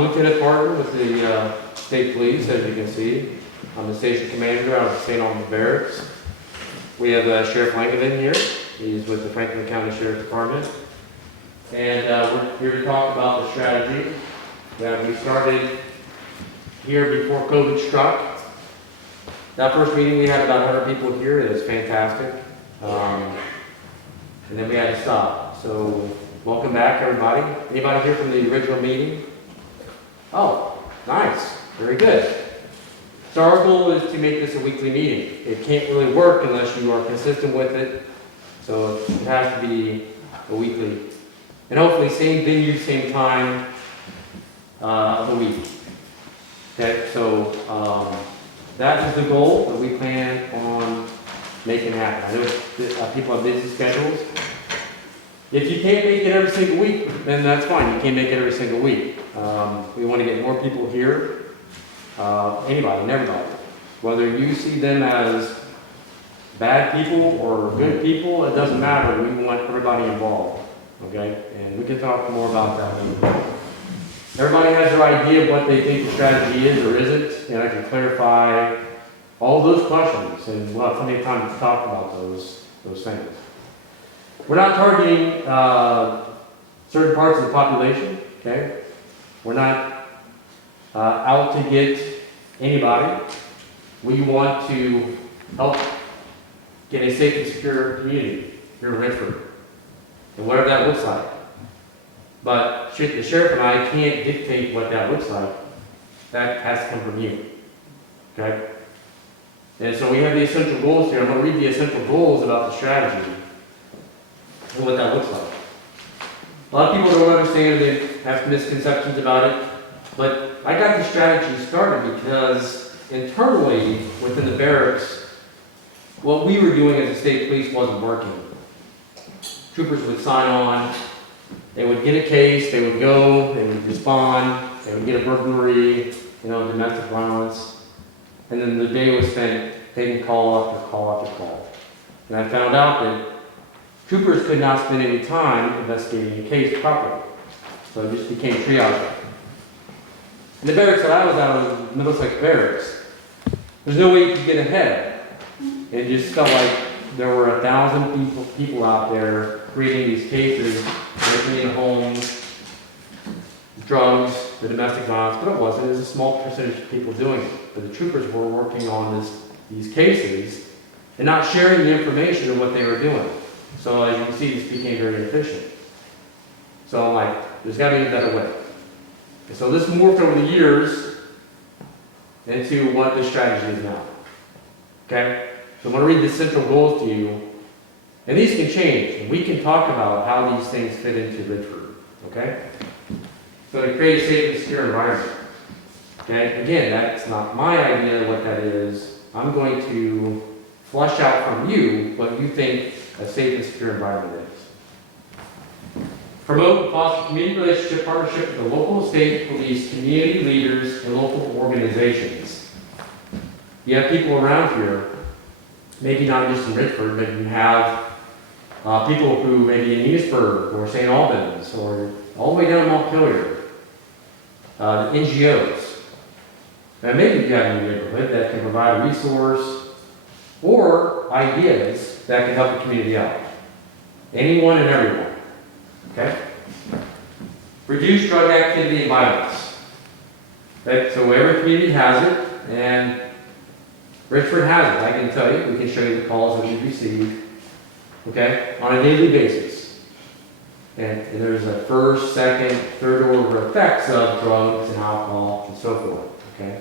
I'm Lieutenant Parton with the State Police, as you can see. I'm the station commander out of St. Albans Barracks. We have Sheriff Langevin here. He's with the Franklin County Sheriff's Department. And we're here to talk about the strategy that we started here before COVID struck. That first meeting we had about 100 people here. It was fantastic. And then we had to stop. So welcome back, everybody. Anybody here from the original meeting? Oh, nice. Very good. So our goal is to make this a weekly meeting. It can't really work unless you are consistent with it. So it has to be a weekly. And hopefully same venue, same time of the week. Okay, so that is the goal that we plan on making happen. I know people have busy schedules. If you can't make it every single week, then that's fine. You can't make it every single week. We want to get more people here. Anybody and everybody. Whether you see them as bad people or good people, it doesn't matter. We want everybody involved. Okay? And we can talk more about that later. Everybody has their idea of what they think the strategy is or isn't, and I can clarify all those questions, and we'll have plenty of time to talk about those things. We're not targeting certain parts of the population, okay? We're not out to get anybody. We want to help get a safe and secure community here in Richford, and whatever that looks like. But the sheriff and I can't dictate what that looks like. That has to come from you, okay? And so we have the essential goals here. I'm going to read the essential goals about the strategy and what that looks like. A lot of people don't understand, they have misconceptions about it, but I got the strategy started because internally within the barracks, what we were doing as a state police wasn't working. Troopers would sign on, they would get a case, they would go, they would respond, they would get a burglary, domestic violence, and then the day was spent taking call after call after call. And I found out that troopers could not spend any time investigating a case properly. So it just became triage. In the barracks that I was out of, Middlesex Barracks, there's no way you could get ahead. It just felt like there were 1,000 people out there creating these cases, breaking in homes, drugs, the domestic violence, but it wasn't. It was a small percentage of people doing it. But the troopers were working on these cases and not sharing the information of what they were doing. So as you can see, this became very inefficient. So I'm like, there's got to be a better way. And so this morphed over the years into what this strategy is now. Okay? So I'm going to read the central goals to you. And these can change. And we can talk about how these things fit into Richford. Okay? So to create a safe and secure environment. Okay? Again, that's not my idea of what that is. I'm going to flush out from you what you think a safe and secure environment is. Promote and foster community relationship partnership with the local, state, police, community leaders, and local organizations. You have people around here, maybe not just in Richford, but you have people who may be in Eastburg or St. Albans or all the way down to Montpelier, NGOs. And maybe you have a neighborhood that can provide a resource or ideas that can help the community out. Anyone and everyone. Okay? Reduce drug activity and violence. Okay? So every community has it, and Richford has it. I can tell you, we can show you the calls that we receive, okay, on a daily basis. And there's a first, second, third order effects of drugs and alcohol and so forth. Okay?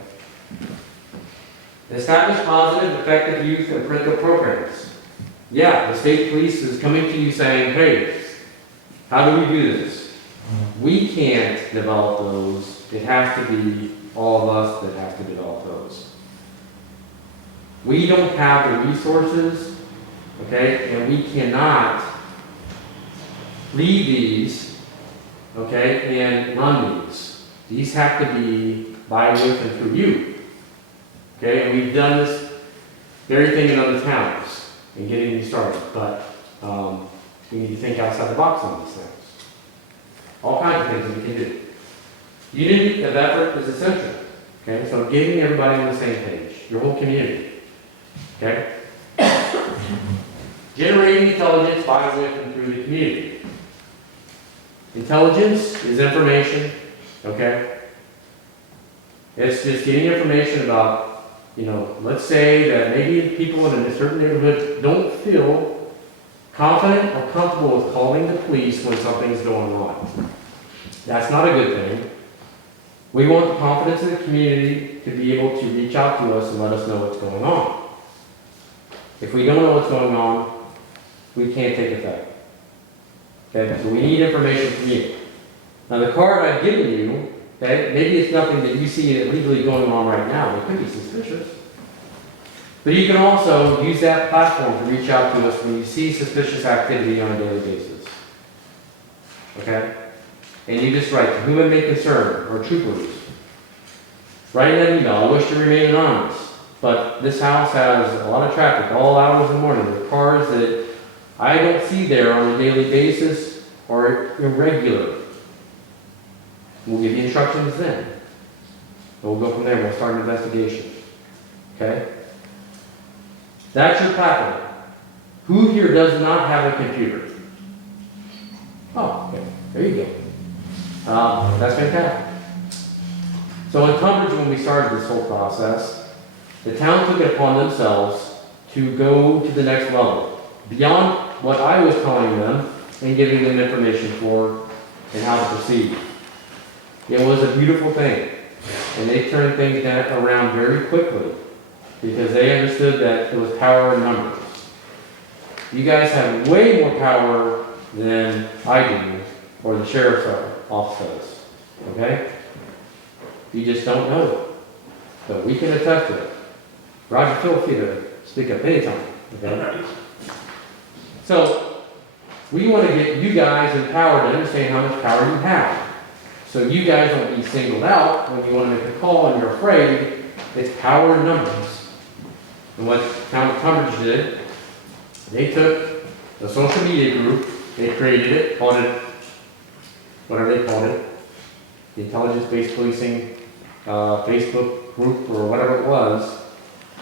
Establish positive, effective youth and parental programs. Yeah, the state police is coming to you saying, hey, how do we do this? We can't develop those. It has to be all of us that have to develop those. We don't have the resources, okay, and we cannot lead these, okay, and run these. These have to be by, with, and through you. Okay, and we've done this very thing in other towns in getting these started, but we need to think outside the box on these things. All kinds of things that we can do. Unity of effort is essential. Okay, so getting everybody on the same page, your whole community. Okay? Generating intelligence by with and through the community. Intelligence is information, okay? It's just getting information about, let's say that maybe people in a certain neighborhood don't feel confident or comfortable with calling the police when something's going on. That's not a good thing. We want the confidence of the community to be able to reach out to us and let us know what's going on. If we don't know what's going on, we can't take effect. Okay, so we need information from you. Now the card I've given you, okay, maybe it's nothing that you see illegally going on right now. It could be suspicious. But you can also use that platform to reach out to us when you see suspicious activity on a daily basis. Okay? And you just write to whom it may concern, or troopers. Write in that email, I wish to remain anonymous, but this house has a lot of traffic all hours of the morning with cars that I don't see there on a daily basis or irregular. We'll give you instructions then. And we'll go from there, we'll start an investigation. Okay? That's your platform. Who here does not have a computer? Oh, okay. There you go. That's fantastic. So in Tunbridge, when we started this whole process, the town took it upon themselves to go to the next level, beyond what I was telling them and giving them information for and how to proceed. It was a beautiful thing, and they turned things around very quickly because they understood that it was power in numbers. You guys have way more power than I do, or the sheriff's office does, okay? You just don't know it, but we can attest to it. Roger, feel free to speak up anytime, okay? So, we want to get you guys empowered to understand how much power you have. So you guys don't be singled out when you want to make a call and you're afraid. It's power in numbers. And what Town of Tunbridge did, they took a social media group, they created it, called it, whatever they called it, the Intelligence-Based Policing Facebook group or whatever it was,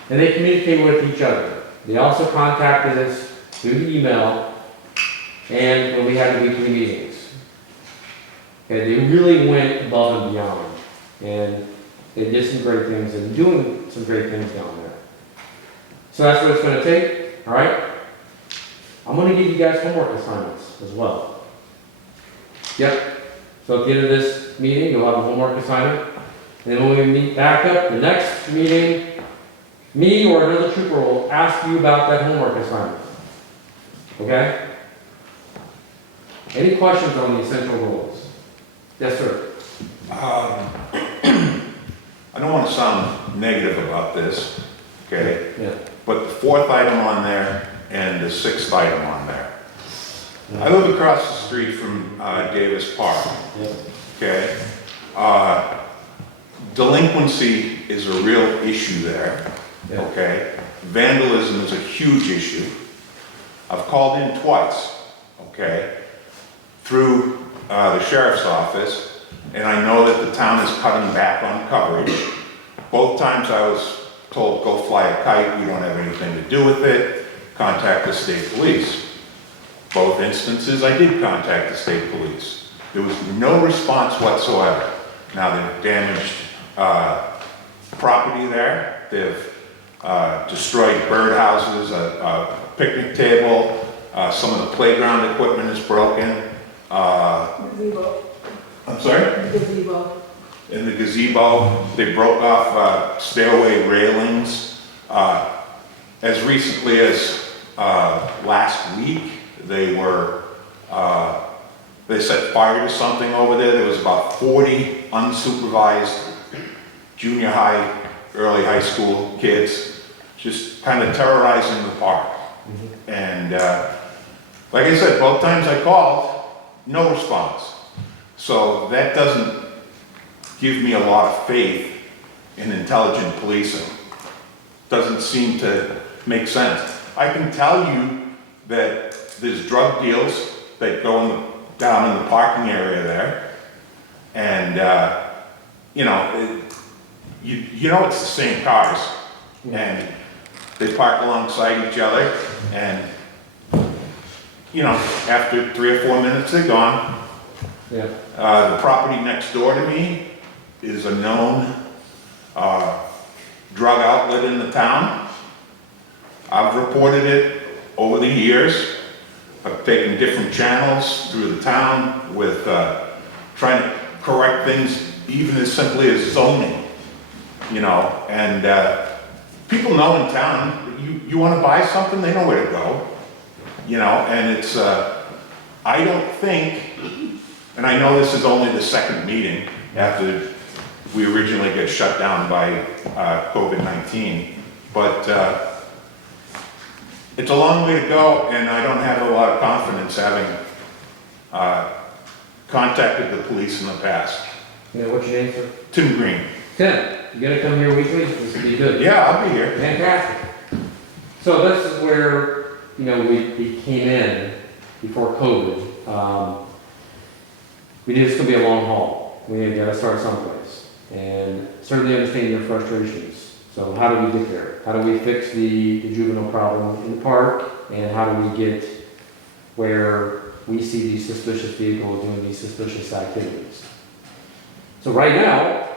and they communicated with each other. They also contacted us through the email and when we had the weekly meetings. Okay, they really went above and beyond, and they did some great things and doing some great things down there. So that's what it's going to take, all right? I'm going to give you guys homework assignments as well. Yep. So at the end of this meeting, you'll have a homework assignment. And then when we meet back up, the next meeting, me or another trooper will ask you about that homework assignment. Okay? Any questions on the essential rules? Yes, sir. I don't want to sound negative about this, okay? Yeah. But the fourth item on there and the sixth item on there. I live across the street from Davis Park, Yeah. okay? Delinquency is a real issue there, Yeah. okay? Vandalism is a huge issue. I've called in twice, okay, through the sheriff's office, and I know that the town is cutting back on coverage. Both times I was told, go fly a kite, we don't have anything to do with it, contact the state police. Both instances I did contact the state police. There was no response whatsoever. Now they've damaged property there, they've destroyed birdhouses, a picnic table, some of the playground equipment is broken. Gazebo. I'm sorry? Gazebo. In the gazebo, they broke off stairway railings. As recently as last week, they set fire to something over there. There was about 40 unsupervised junior high, early high school kids just kind of terrorizing the park. Mm-hmm. And like I said, both times I called, no response. So that doesn't give me a lot of faith in intelligent policing. Doesn't seem to make sense. I can tell you that there's drug deals that go down in the parking area there, and you know, you know it's the same cars, and they park alongside each other, and, you know, after 3 or 4 minutes, they're gone. Yeah. The property next door to me is a known drug outlet in the town. I've reported it over the years. I've taken different channels through the town with trying to correct things even as simply as zoning, you know, and people know in town, you want to buy something, they know where to go, you know, and it's, I don't think, and I know this is only the second meeting after we originally got shut down by COVID-19, but it's a long way to go, and I don't have a lot of confidence having contacted the police in the past. Yeah, what's your name, sir? Tim Green. Tim, you gonna come here weekly? This would be good. Yeah, I'll be here. Fantastic. So this is where, you know, we came in before COVID. We knew this could be a long haul. We gotta start someplace. And certainly understand your frustrations. So how do we get there? How do we fix the juvenile problem in the park? And how do we get where we see these suspicious vehicles doing these suspicious activities? So right now,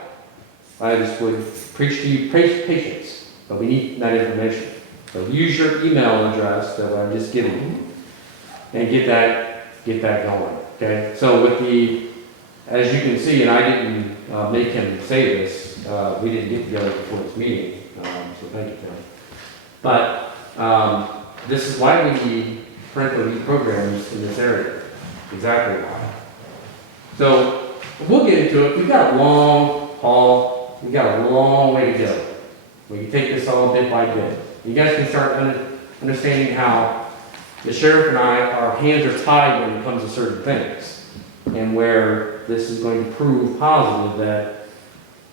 I just would preach to you patience, but we need that information. So use your email address that I'm just giving you and get that going, okay? So with as you can see, and I didn't make him say this, we didn't get together before this meeting, so thank you, Tim. But this is why we need parental leave programs in this area. Exactly why. So we'll get into it. We've got a long haul. We've got a long way to go. We can take this all bit by bit. You guys can start understanding how the sheriff and I, our hands are tied when it comes to certain things, and where this is going to prove positive that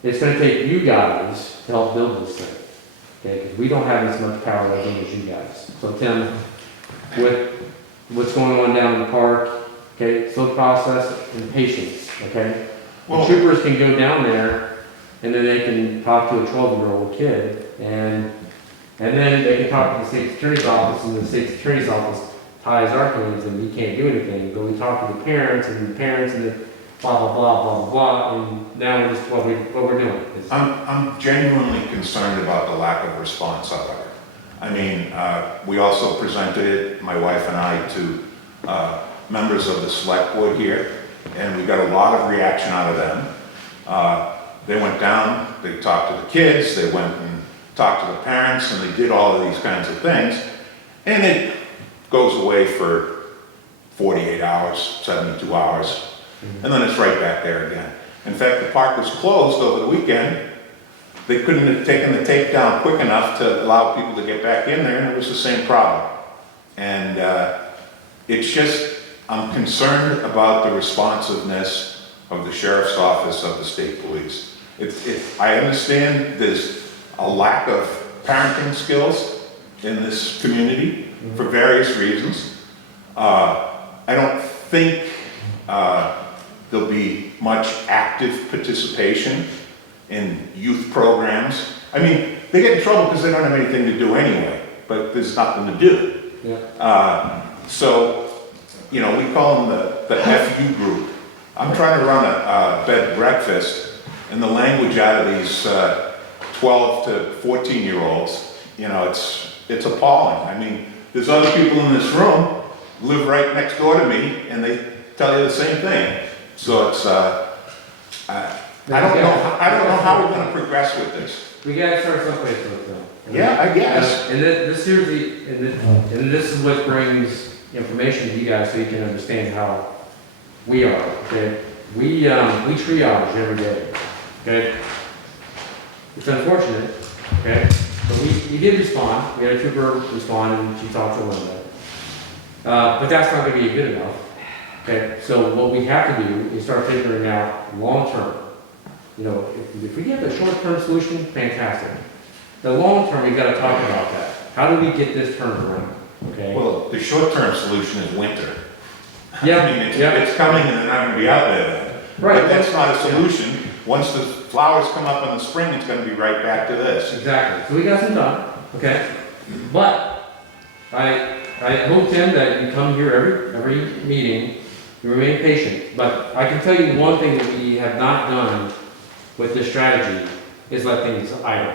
it's going to take you guys to help build this thing, okay? Because we don't have as much power as you guys. So Tim, with what's going on down in the park, okay, slow process and patience, okay? Well, the troopers can go down there, and then they can talk to a 12-year-old kid, and then they can talk to the state attorney's office, and the state attorney's office ties our hands, and we can't do anything. But we talk to the parents, and the blah, blah, blah, blah, blah, and now we're just what we're doing. I'm genuinely concerned about the lack of response, however. I mean, we also presented it, my wife and I, to members of the select board here, and we got a lot of reaction out of them. They went down, they talked to the kids, they went and talked to the parents, and they did all of these kinds of things, and it goes away for 48 hours, 72 hours, and then it's right back there again. In fact, the park was closed over the weekend. They couldn't have taken the tape down quick enough to allow people to get back in there, and it was the same problem. And it's just, I'm concerned about the responsiveness of the sheriff's office, of the state police. I understand there's a lack of parenting skills in this community for various reasons. I don't think there'll be much active participation in youth programs. I mean, they get in trouble because they don't have anything to do anyway, but there's nothing to do. Yeah. So, you know, we call them the FU group. I'm trying to run a bed and breakfast, and the language out of these 12 to 14-year-olds, you know, it's appalling. I mean, there's other people in this room who live right next door to me, and they tell you the same thing. So it's, I don't know how we're gonna progress with this. We gotta start someplace with them. Yeah, I guess. And this is what brings information to you guys so you can understand how we are, okay? We triage every day, okay? It's unfortunate, okay? But we did respond. We had a trooper respond, and she talked to a little bit. But that's not gonna be good enough, okay? So what we have to do is start figuring out long-term. You know, if we get the short-term solution, fantastic. The long-term, we've got to talk about that. How do we get this turned around? Okay. Well, the short-term solution is winter. Yeah. I mean, it's coming and they're not gonna be out there then. Right. But that's not a solution once the flowers come up in the spring, it's gonna be right back to this. Exactly, so we got some time, okay? But I hope, Tim, that you come here every meeting, you remain patient. But I can tell you one thing that we have not done with this strategy is let things idle.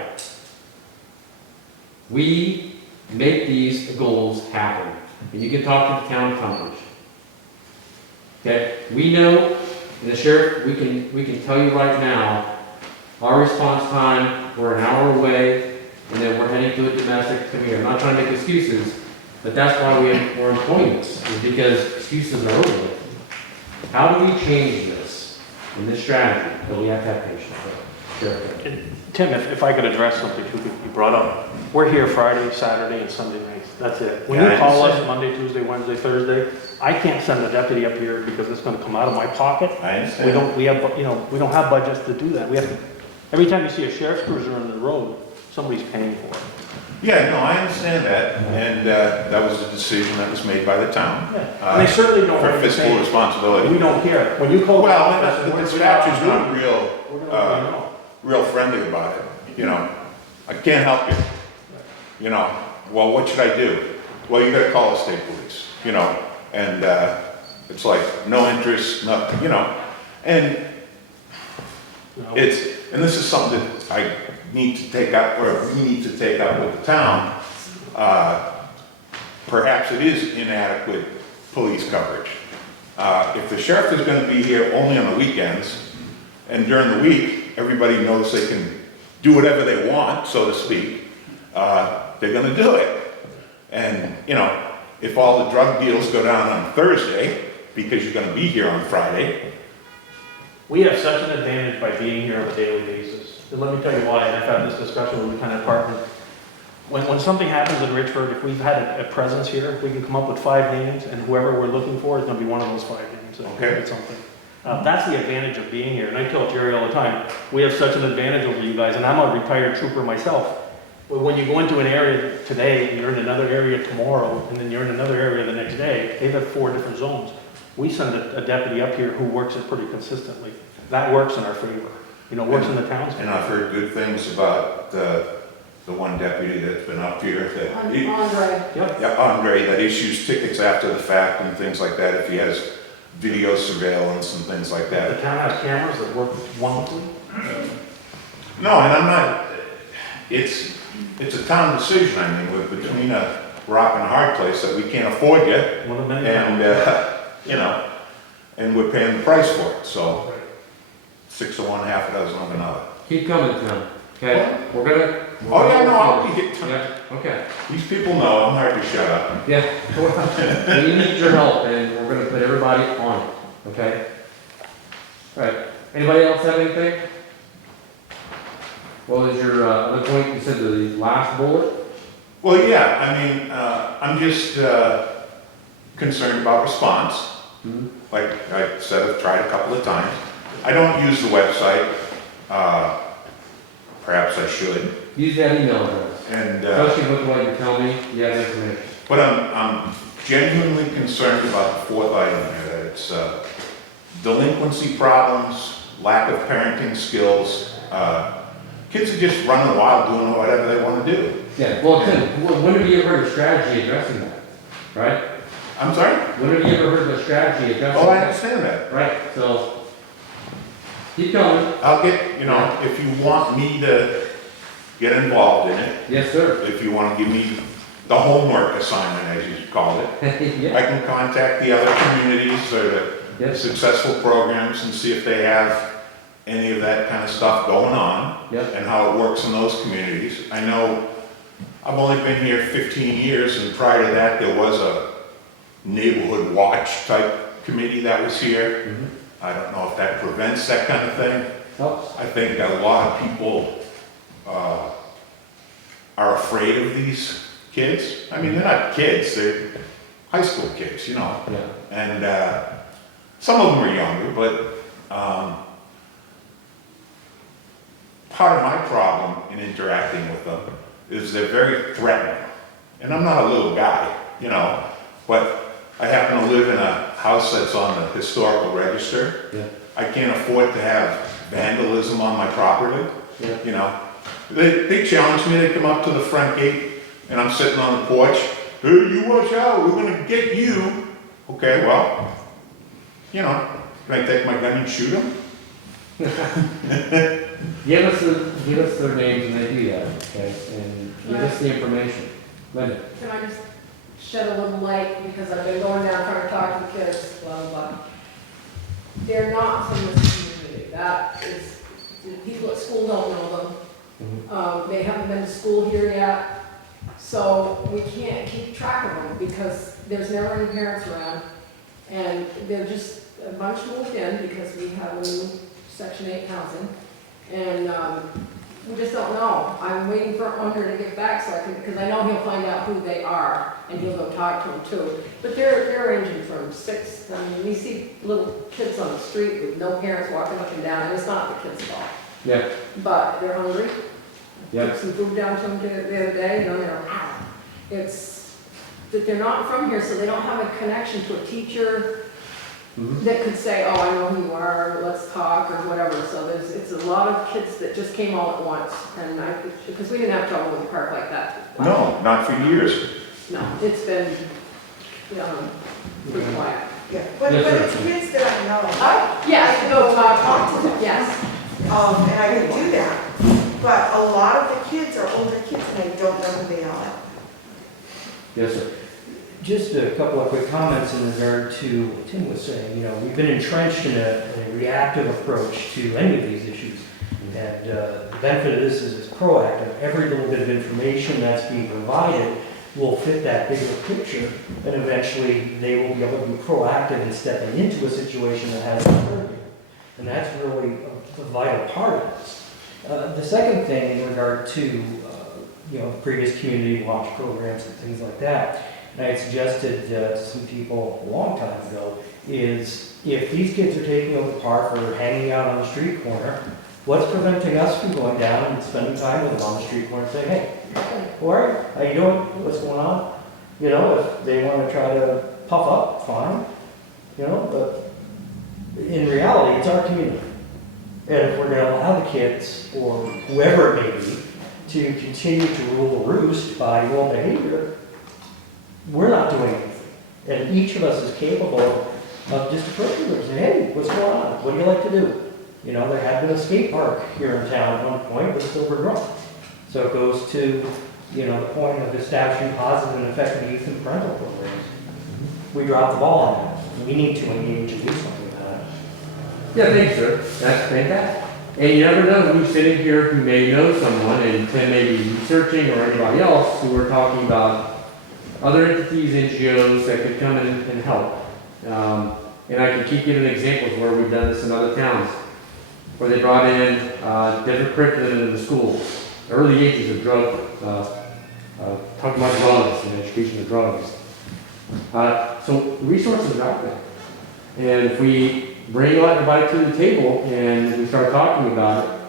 We make these goals happen, and you can talk to the town of Tunbridge. Okay, we know, and the sheriff, we can tell you right now, our response time, we're an hour away, and then we're heading to a domestic. Come here, I'm not trying to make excuses, but that's why we're employing this, is because excuses are over with. How do we change this in this strategy? But we have to have patience. Sheriff. Tim, if I could address something too, you brought up, we're here Friday, Saturday, and Sunday nights, that's it. When Yeah, you I call us understand. Monday, Tuesday, Wednesday, Thursday, I can't send a deputy up here because it's gonna come out of my pocket. I understand. We don't have budgets to do that. We have to, every time you see a sheriff's cruiser on the road, somebody's paying for it. Yeah, no, I understand that, and that was a decision that was made by the town. And they certainly don't For want to fiscal say, we responsibility. don't care. When you call the Well, office, the we're dispatcher's not we're real, gonna let you know. real friendly about it, you know. I can't help you, you know. Well, what should I do? Well, you gotta call the state police, you know, and it's like, no interest, nothing, you know. And You know? and this is something that I need to take up, or we need to take up with the town. Perhaps it is inadequate police coverage. If the sheriff is gonna be here only on the weekends, and during the week, everybody knows they can do whatever they want, so to speak, they're gonna do it. And, you know, if all the drug deals go down on Thursday, because you're gonna be here on Friday, We have such an advantage by being here on a daily basis. And let me tell you why, and I've had this discussion with Lieutenant Department. When something happens in Richford, if we've had a presence here, we can come up with 5 names, and whoever we're looking for is gonna be one of those 5 names. that Okay. did something. That's the advantage of being here, and I tell Jerry all the time, we have such an advantage over you guys, and I'm a retired trooper myself. But when you go into an area today, and you're in another area tomorrow, and then you're in another area the next day, they have 4 different zones. We send a deputy up here who works it pretty consistently. That works in our favor, you know, works in the town's and favor. I've heard good things about the one deputy that's been up here, that, Andre. Yep. yeah, Andre, that issues tickets after the fact and things like that, if he has video surveillance and things like The that. town has cameras that work wonderfully. No, and I'm not, it's a town decision, I mean, we're between a rock and a hard place that we can't afford yet, One of many. and, you know, and we're paying the price for it, so 6 of one, half a dozen of another. Keep coming, Tim, okay? We're gonna. Oh, yeah, no, I'll be here. Yeah, okay. These people know I'm hard to shut up. Yeah, we need your help, and we're gonna put everybody on it, okay? All right, anybody else have anything? What was your, other point, you said the last bullet? Well, yeah, I mean, I'm just concerned about response. Mhm. Like I said, I've tried a couple of times. I don't use the website. Perhaps I should. Use that email address, And, especially with what you tell me, you have information. but I'm genuinely concerned about the 4th item here, that it's delinquency problems, lack of parenting skills. Kids are just running wild doing whatever they want to do. Yeah, well, Tim, when have you ever heard of strategy addressing that, right? I'm sorry? When have you ever heard of a strategy addressing Oh, I that? understand that. Right, so, keep going. I'll get, you know, if you want me to get involved in it, Yes, sir. if you want to give me the homework assignment, as you called it, Yeah, I can contact the other communities or the yes, successful programs and see if they have any of that kind of stuff going on yep, and how it works in those communities. I know I've only been here 15 years, and prior to that, there was a neighborhood watch type committee that was here. mhm, I don't know if that prevents that kind of thing. helps, I think a lot of people are afraid of these kids. I mean, they're not kids, they're high school kids, you know. yeah, And some of them are younger, but part of my problem in interacting with them is they're very threatening. And I'm not a little guy, you know, but I happen to live in a house that's on the historical register. yeah, I can't afford to have vandalism on my property, Yeah. you know. They challenge me, they come up to the front gate, and I'm sitting on the porch, hey, you watch out, we're gonna get you. Okay, well, you know, can I take my gun and shoot them? Give us their names and they do that, okay, and give us the information. Linda? Can I just shed a little light, because I've been going down trying to talk to the kids, blah, blah, blah. They're not from this community, that is, the people at school don't know them. They haven't been to school here yet, so we can't keep track of them, because there's never any parents around. And they're just, a bunch moved in, because we have a new Section 8 housing, and, we just don't know. I'm waiting for Under to get back so I can, because I know he'll find out who they are, and he'll go talk to them too. But they're ranging from 6, I mean, we see little kids on the street with no parents walking up and down, and it's not the kids' fault. Yeah. But they're hungry. Yeah. Took some food down to them the other day, you know, they're, wow. It's that they're not from here, so they don't have a connection to a teacher that could say, oh, I know who you are, let's talk, or whatever. So it's a lot of kids that just came all at once, and because we didn't have trouble with the park like that. No, not for years. No, it's been, pretty quiet. Yeah, but it's kids that I know. Yes, go talk to them, yes. And I can do that. But a lot of the kids are older kids and I don't know who they are. Yes, sir. Just a couple of quick comments in regard to what Tim was saying. You know, we've been entrenched in a reactive approach to any of these issues. And the benefit of this is it's proactive. Every little bit of information that's being provided will fit that bigger picture, and eventually they will be able to be proactive in stepping into a situation that has occurred. And that's really a vital part of this. The second thing in regard to previous community watch programs and things like that, and I had suggested to some people a long time ago, is if these kids are taking over the park or hanging out on the street corner, what's preventing us from going down and spending time with them on the street corner and saying, hey, how are you? How you doing? What's going on? You know, if they want to try to puff up, fine. You know, but in reality, it's our community. And if we're going to allow the kids, or whoever it may be, to continue to rule the roost by your behavior, we're not doing anything. And each of us is capable of just approaching them and saying, hey, what's going on? What do you like to do? You know, there had been a skate park here in town at one point, but it's overgrown. So it goes to, the point of establishing positive and effective youth and parental programs. We dropped the ball on that. We need to engage and do something with that. Yeah, thanks, sir. That's fantastic. And you never know who's sitting here who may know someone, and Tim may be researching, or anybody else who are talking about other entities, NGOs that could come in and help. And I can keep giving examples where we've done this in other towns, where they brought in different curriculum into the schools, early ages of talking about drugs and education of drugs. So resources are out there. And if we bring everybody to the table and we start talking about it,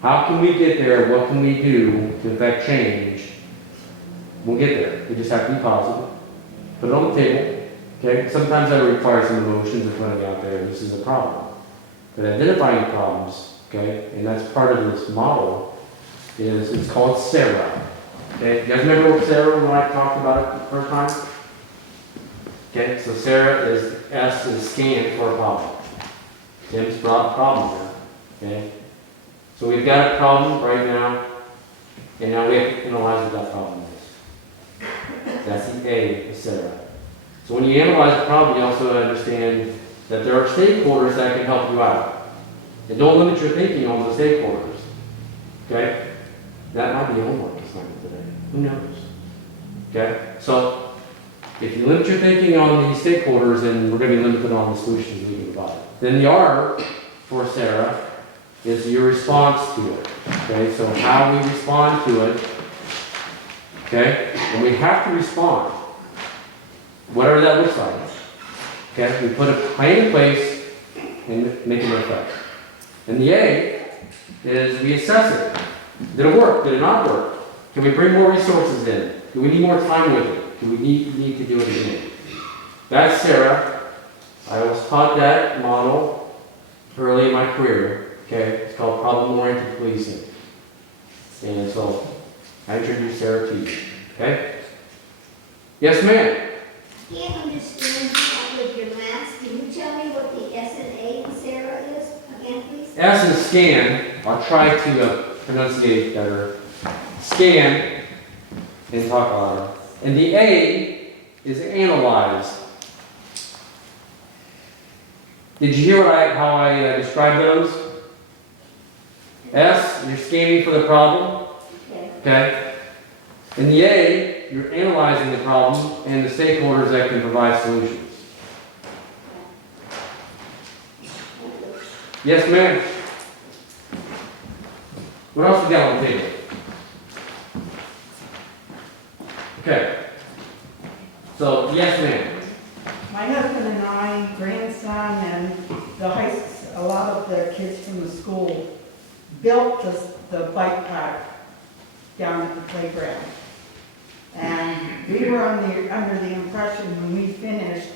how can we get there? What can we do to affect change? We'll get there. We just have to be positive. Put it on the table. Okay? Sometimes that requires some emotions of putting it out there. This is a problem. But identifying problems, okay, and that's part of this model, it's called SARA. Okay, you guys remember what SARA when I talked about it the first time? Okay, so SARA is S is scan for a problem. Tim's brought a problem here. Okay? So we've got a problem right now, and now we have to analyze what that problem is. That's the A of SARA. So when you analyze the problem, you also understand that there are stakeholders that can help you out. And don't limit your thinking on the stakeholders. Okay? That might be a homework assignment today. Who knows? Okay? So if you limit your thinking on these stakeholders, then we're going to be limited on the solutions we can provide. Then the R for Sarah is your response to it. Okay? So how we respond to it. Okay? And we have to respond. Whatever that looks like. Okay? We put a plan in place and make it effect. And the A is we assess it. Did it work? Did it not work? Can we bring more resources in? Do we need more time with it? Do we need to do it again? That's Sarah. I was taught that model early in my career. Okay, it's called problem-oriented policing. And so, I introduce Sarah to you, okay? Yes, ma'am? Can't understand that with your mask. Can you tell me what the S and A in Sarah is again, please? S is scan, I'll try to pronunciate better. Scan, and talk louder. And the A is analyze. Did you hear how I described those? S, you're scanning for the problem, Okay. okay? And the A, you're analyzing the problem and the stakeholders that can provide solutions. Yes, ma'am? What else we got on the table? Okay. So, yes, ma'am. My husband and I, grandson, and a lot of the kids from the school built the bike park down at the playground. And we were under the impression when we finished,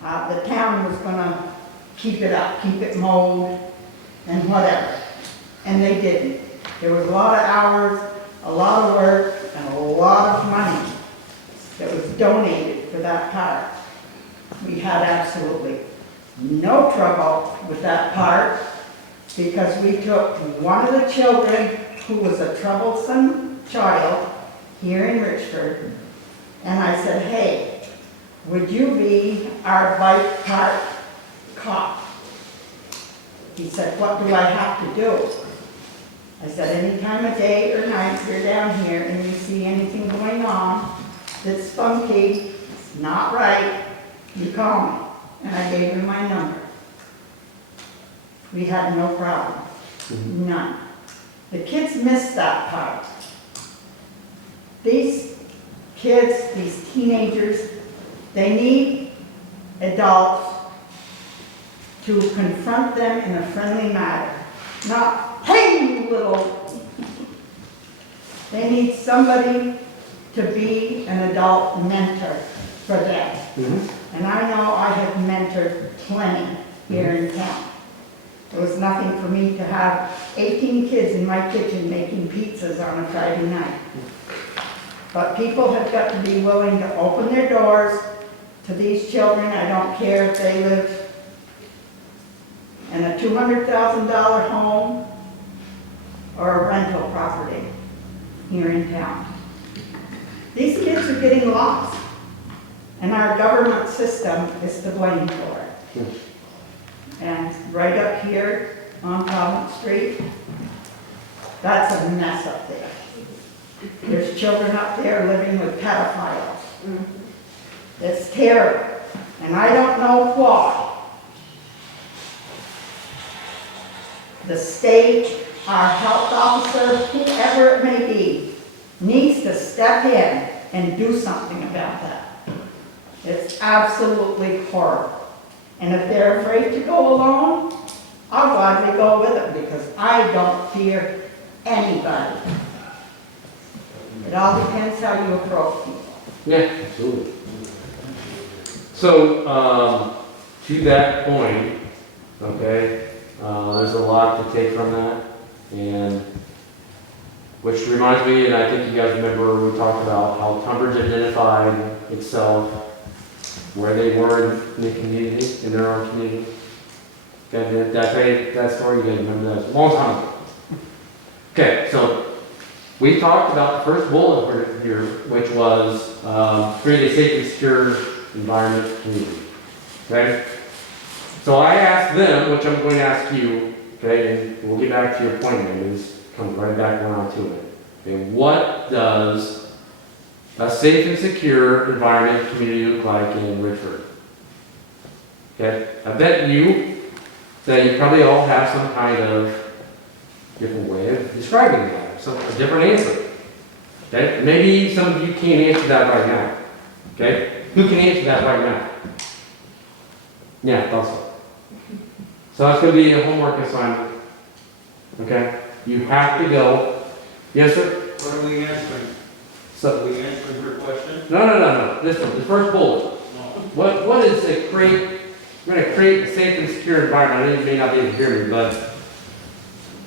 the town was gonna keep it up, keep it mowed and whatever. And they didn't. There was a lot of hours, a lot of work, and a lot of money that was donated for that park. We had absolutely no trouble with that park because we took one of the children who was a troublesome child here in Richford, and I said, hey, would you be our bike park cop? He said, what do I have to do? I said, any time of day or night you're down here and you see anything going on that's funky, it's not right, you call me. And I gave him my number. We had no problem, none. The kids missed that part. These kids, these teenagers, they need adults to confront them in a friendly manner. Not, hey, you little. They need somebody to be an adult mentor for them. And I know I have mentored plenty here in town. It was nothing for me to have 18 kids in my kitchen making pizzas on a Friday night. But people have got to be willing to open their doors to these children. I don't care if they live in a $200,000 home or a rental property here in town. These kids are getting lost, and our government system is to blame for it. And right up here on Talbot Street, that's a mess up there. There's children up there living with pedophiles. It's terrible, and I don't know why. The state, our health officer, whoever it may be, needs to step in and do something about that. It's absolutely horrible. And if they're afraid to go alone, I'll gladly go with them because I don't fear anybody. It all depends how you approach people. Yeah, absolutely. So, to that point, okay, there's a lot to take from that, and which reminds me, and I think you guys remember we talked about how Tunbridge identified itself, where they were in the community, in their own community. That story, you guys remember that? A long time ago. Okay, so we talked about the first bullet here, which was create a safe and secure environment community. Okay? So I asked them, which I'm going to ask you, okay, and we'll get back to your point, and this comes right back around to it. Okay, what does a safe and secure environment community look like in Richford? Okay, I bet you that you probably all have some kind of different way of describing that, a different answer. Okay, maybe some of you can't answer that right now. Okay, who can answer that right now? Yeah, thought so. So that's going to be a homework assignment. Okay, you have to go. Yes, sir. What are we answering? So, Are we answering your question? no. This one, the first bullet. No. What is we're going to create a safe and secure environment. I know you may not be able to hear me, but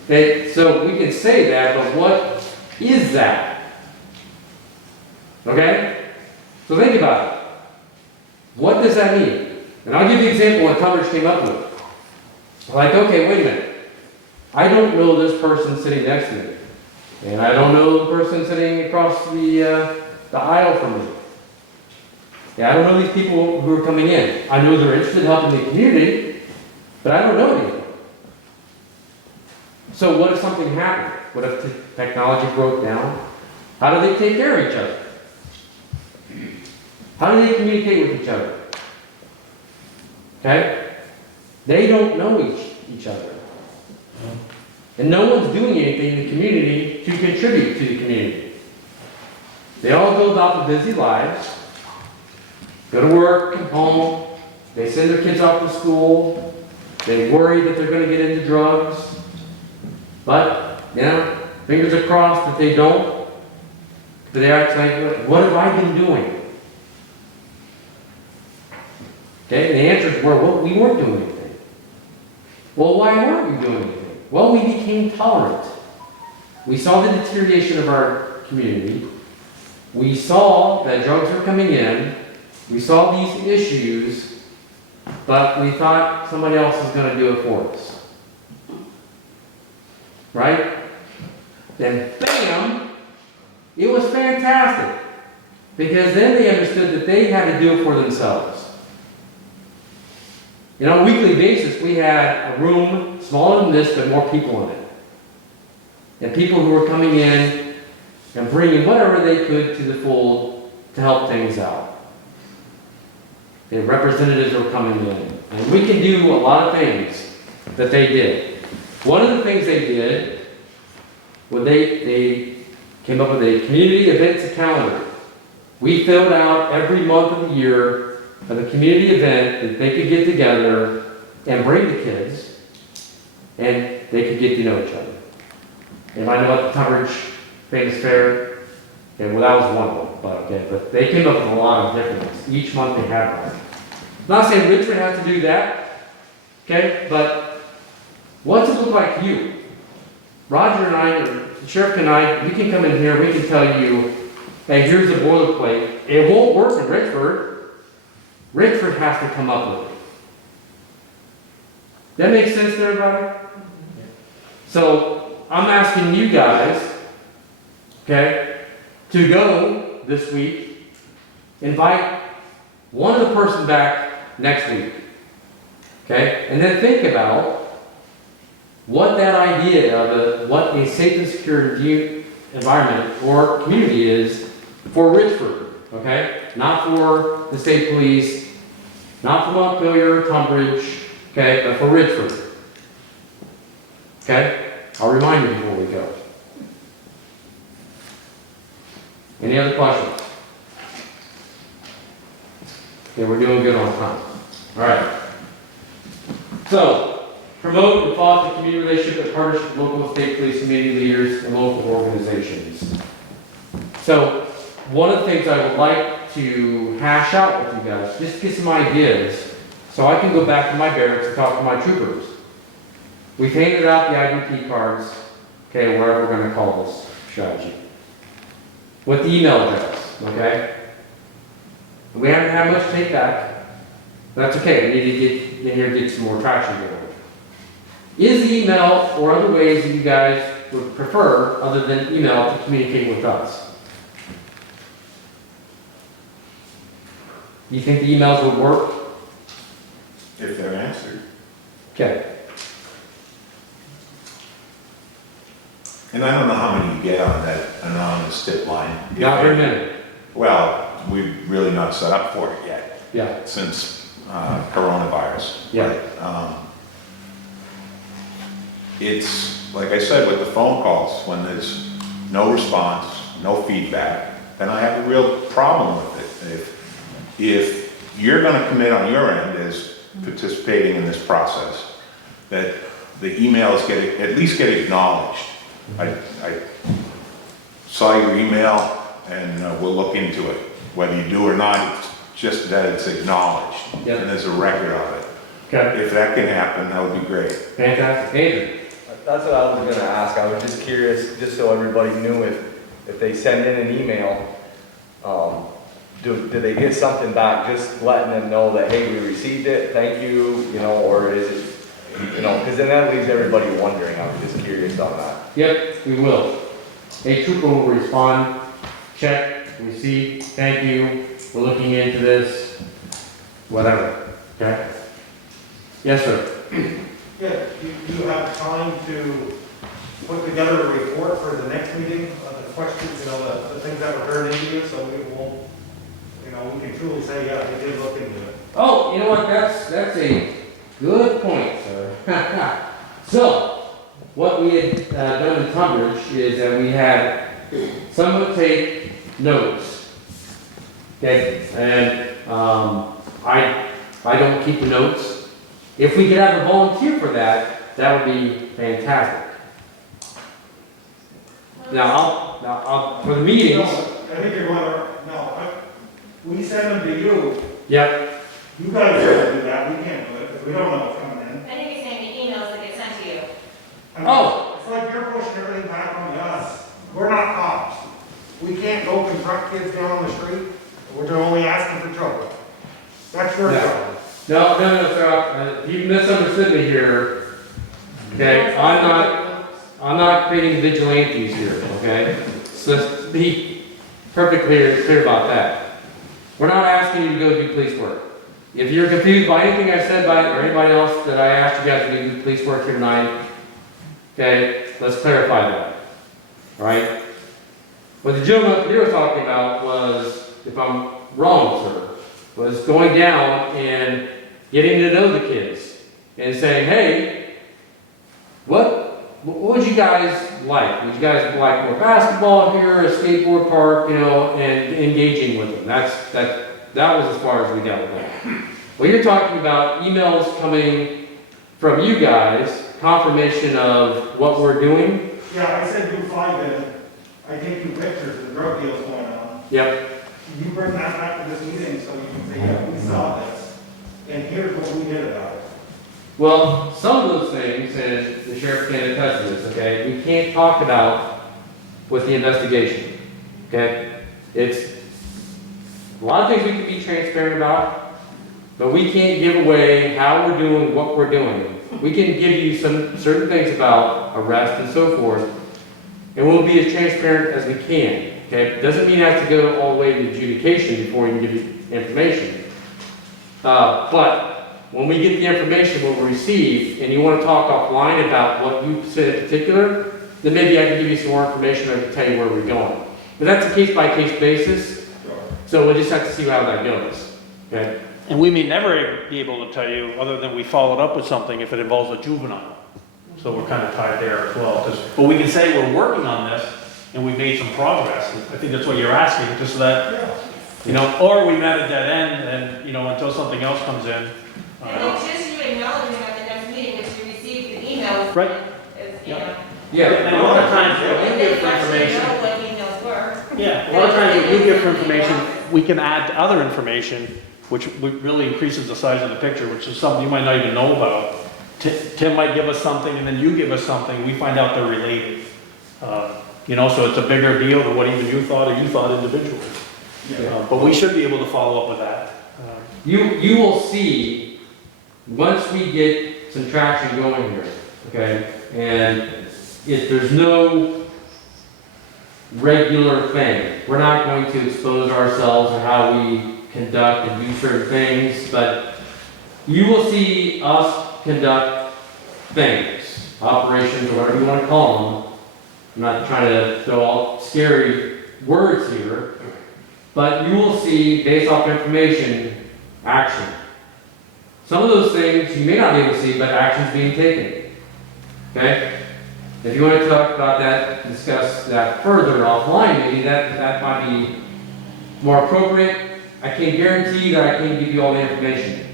Okay, so we can say that, but what is that? Okay? So think about it. What does that mean? And I'll give you an example what Tunbridge came up with. Like, okay, wait a minute. I don't know this person sitting next to me. And I don't know the person sitting across the aisle from me. Yeah, I don't know these people who are coming in. I know they're interested in helping the community, but I don't know anyone. So what if something happened? What if technology broke down? How do they take care of each other? How do they communicate with each other? Okay? They don't know each other. And no one's doing anything in the community to contribute to the community. They all go about their busy lives, go to work, come home, they send their kids off to school, they worry that they're going to get into drugs, but, you know, fingers are crossed that they don't. But they are saying, what have I been doing? Okay, and the answer is, well, we weren't doing anything. Well, why weren't we doing anything? Well, we became tolerant. We saw the deterioration of our community. We saw that drugs were coming in. We saw these issues, but we thought somebody else was going to do it for us. Right? Then, bam, it was fantastic. Because then they understood that they had to do it for themselves. And on a weekly basis, we had a room smaller than this, but more people in it. And people who were coming in and bringing whatever they could to the fold to help things out. And representatives were coming in. And we can do a lot of things that they did. One of the things they did was they came up with a community events calendar. We filled out every month of the year of a community event that they could get together and bring the kids, and they could get to know each other. And I know about the Tunbridge Famous Fair, and well, that was one of them, but they came up with a lot of different ones. Each month they had one. I'm not saying Richford has to do that, okay, but what's it look like to you? Roger and I, or the sheriff and I, we can come in here, we can tell you, hey, here's the boilerplate. It won't work in Richford. Richford has to come up with it. That makes sense to everybody? So, I'm asking you guys, okay, to go this week, invite one of the person back next week. Okay? And then think about what that idea of what a safe and secure environment or community is for Richford. Okay? Not for the state police, not for Montpelier, Tunbridge, okay, but for Richford. Okay? I'll remind you before we go. Any other questions? Okay, we're doing good on time. All right. So, promote and foster community relationship and partnership with local and state police, community leaders, and local organizations. So, one of the things I would like to hash out with you guys, just get some ideas, so I can go back to my barracks and talk to my troopers. We've handed out the IDP cards, okay, whatever we're going to call this strategy, with the email address, okay? We haven't had much take back. That's okay, we need to get in here and get some more traction going. Is the email or other ways that you guys would prefer, other than email, to communicate with us? Do you think the emails would work? If they're answered. Okay. And I don't know how many you get on that anonymous tip line. Not very many. Well, we've really not set up for it yet, Yeah. since coronavirus. Yeah. But, it's, like I said, with the phone calls, when there's no response, no feedback, then I have a real problem with it. If you're gonna commit on your end as participating in this process, that the emails at least get acknowledged. I saw your email and we'll look into it. Whether you do or not, it's just that it's acknowledged Yep. and there's a record of it. Okay. If that can happen, that would be great. Fantastic. Adrian? that's what I was gonna ask. I was just curious, just so everybody knew if they send in an email, do they get something back just letting them know that, hey, we received it, thank you, you know, or is it, you know, because then that leaves everybody wondering. I was just curious on that. Yep, we will. A trooper will respond, check, receive, thank you, we're looking into this, whatever, okay? Yes, sir. Yeah, you have time to put together a report for the next meeting, the questions, you know, the things that were turned into you, so we won't, you know, we can truly say, yeah, they did look into it. Oh, you know what, that's a good point, sir. So, what we had done in Tunbridge is that we had someone take notes. Okay, and I don't keep the notes. If we could have a volunteer for that, that would be fantastic. Now, I'll for the meetings. No, I think you're going to, we send them to you. Yep. You guys can do that, we can't do it, because we don't know what's coming in. I think you're saying the emails that get sent to you. I mean, Oh. it's like you're pushing everything back on us. We're not cops. We can't go confront kids down on the street, we're only asking for trouble. That's your job. No, sir, you misunderstood me here. Okay, I'm not creating vigilantes here, okay? So let's be perfectly clear about that. We're not asking you to go do police work. If you're confused by anything I said by or anybody else that I asked you guys to do police work here tonight, okay, let's clarify that. All right? What the gentleman you were talking about was, if I'm wrong, sir, was going down and getting to know the kids and saying, hey, what would you guys like? Would you guys like more basketball here, a skateboard park, you know, and engaging with them? That was as far as we got with that. Well, you're talking about emails coming from you guys, confirmation of what we're doing. Yeah, I said do 5 minutes. I take you pictures of the drug deals going on. Yep. You bring that back to this meeting so you can say, yeah, we saw this, and here's what we did about it. Well, some of those things, and the sheriff can attest to this, okay, we can't talk about with the investigation, okay? It's, a lot of things we can be transparent about, but we can't give away how we're doing what we're doing. We can give you some certain things about arrest and so forth, and we'll be as transparent as we can, okay? Doesn't mean I have to go all the way to adjudication before we can give you information. But when we get the information, what we receive, and you want to talk offline about what you said in particular, then maybe I can give you some more information or I can tell you where we're going. But that's a case-by-case basis, so we'll just have to see how that goes, okay? And we may never be able to tell you, other than we followed up with something if it involves a juvenile. So we're kind of tied there as well. But we can say we're working on this and we've made some progress. And I think that's what you're asking, just so that, you know, or we met at that end and, you know, until something else comes in. And then just you acknowledging at the next meeting that you received the emails. Right. Is, you know. Yeah. And a lot of times when And you then give you actually information, know what emails were. yeah, a lot of times when you give information, we can add other information, which really increases the size of the picture, which is something you might not even know about. Tim might give us something, and then you give us something, we find out they're related. You know, so it's a bigger deal than what even you thought or you thought individually. But we should be able to follow up with that. You will see, once we get some traction going here, okay, and if there's no regular thing, we're not going to expose ourselves or how we conduct and do certain things, but you will see us conduct things, operations, or whatever you want to call them. I'm not trying to throw all scary words here, but you will see, based off information, action. Some of those things you may not be able to see, but action's being taken. Okay? If you want to talk about that, discuss that further offline, maybe that might be more appropriate. I can't guarantee that I can give you all the information.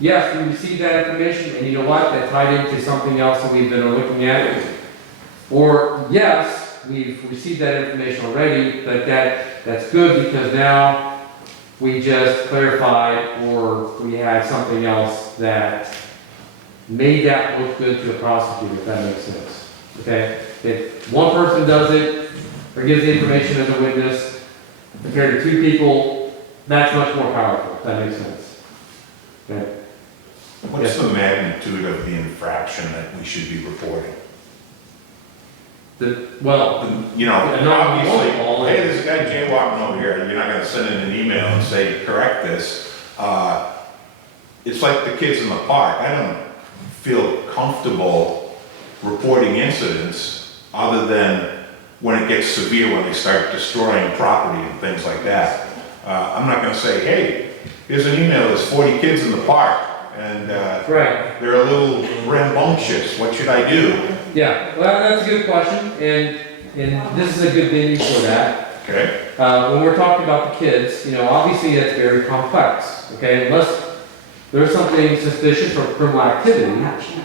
Yes, we received that information, and you know what? That tied into something else that we've been looking at. Or yes, we've received that information already, but that's good because now we just clarified or we had something else that made that look good to a prosecutor, if that makes sense. Okay? If one person does it, or gives the information as a witness, compared to two people, that's much more powerful, if that makes sense. Okay? What's the magnitude of the infraction that we should be reporting? Well, You know, not obviously, all. hey, there's a guy jaywalking over here, you're not gonna send in an email and say, correct this. It's like the kids in the park, I don't feel comfortable reporting incidents other than when it gets severe, when they start destroying property and things like that. I'm not gonna say, hey, here's an email, there's 40 kids in the park, and Right. they're a little rambunctious, what should I do? Yeah, well, that's a good question, and this is a good venue for that. Okay, When we're talking about the kids, you know, obviously that's very complex, okay? Unless there's something suspicious or criminal activity,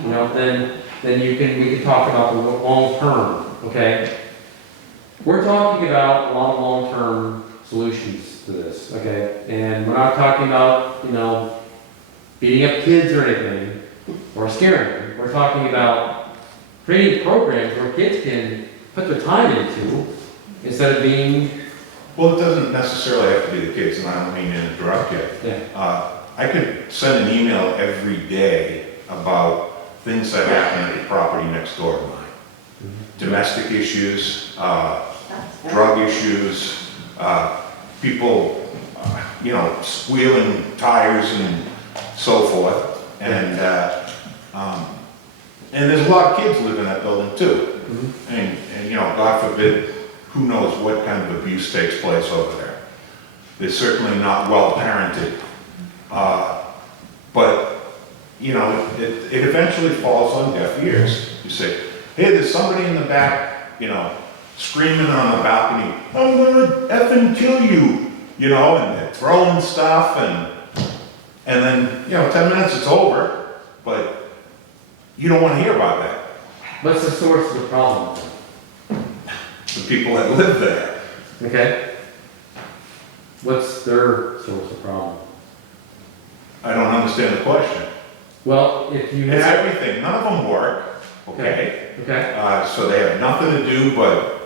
you know, then we can talk about the long term, okay? We're talking about a lot of long-term solutions to this, okay? And we're not talking about, you know, beating up kids or anything, or scaring them. We're talking about creating programs where kids can put their time into, instead of being, well, it doesn't necessarily have to be the kids, and I don't mean to interrupt you. yeah, I could send an email every day about things that happen at the property next door to mine. Domestic issues, drug issues, people, you know, squealing tires and so forth. And there's a lot of kids live in that building too. And, you know, God forbid, who knows what kind of abuse takes place over there. They're certainly not well parented. But, you know, it eventually falls on deaf ears. You say, hey, there's somebody in the back, you know, screaming on the balcony, I'm gonna effing kill you, you know, and they're throwing stuff, and then, you know, 10 minutes it's over, but you don't want to hear about that. what's the source of the problem? The people that live there. Okay? What's their source of problem? I don't understand the question. Well, if you It's have, everything, none of them work, okay? okay, So they have nothing to do but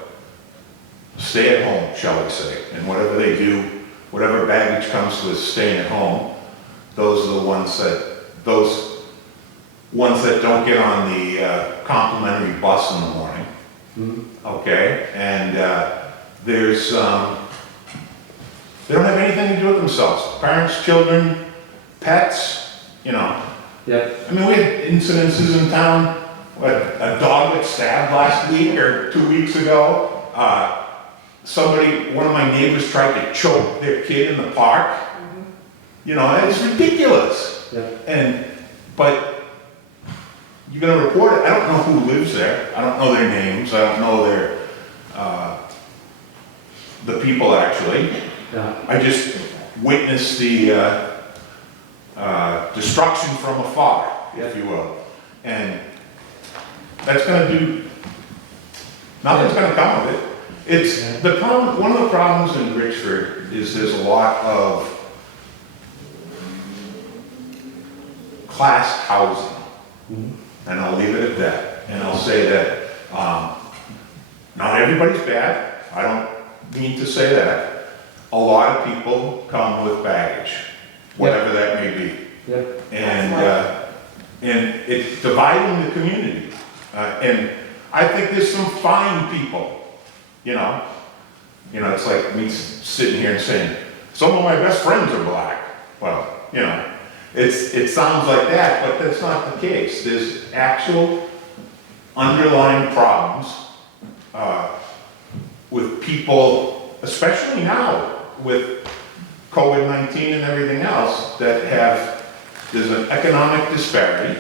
stay at home, shall we say. And whatever they do, whatever baggage comes with staying at home, those are the ones that don't get on the complimentary bus in the morning, okay? And there's, they don't have anything to do with themselves. Parents, children, pets, you know. yep, I mean, we had incidences in town, a dog got stabbed last week or 2 weeks ago. One of my neighbors tried to choke their kid in the park. You know, it's ridiculous. yep, But you're gonna report it, I don't know who lives there, I don't know their names, I don't know the people actually. yeah, I just witnessed the destruction from afar, if you will. And that's gonna do, nothing's gonna come of it. It's, the problem, one of the problems in Richford is there's a lot of class housing. And I'll leave it at that. And I'll say that, not everybody's bad, I don't mean to say that. A lot of people come with baggage, whatever that may be. yep, And it's dividing the community. And I think there's some fine people, you know. You know, it's like me sitting here and saying, some of my best friends are black. Well, you know, it sounds like that, but that's not the case. There's actual underlying problems with people, especially now with COVID-19 and everything else, that there's an economic disparity,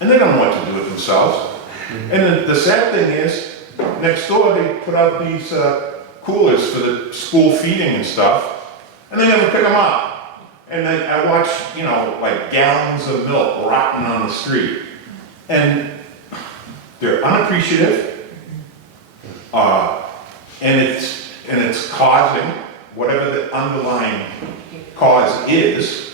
and they don't know what to do with themselves. And the sad thing is, next door they put out these coolers for the school feeding and stuff, and they never pick them up. And then I watch, you know, like gallons of milk rotting on the street. And they're unappreciative, and it's causing whatever the underlying cause is,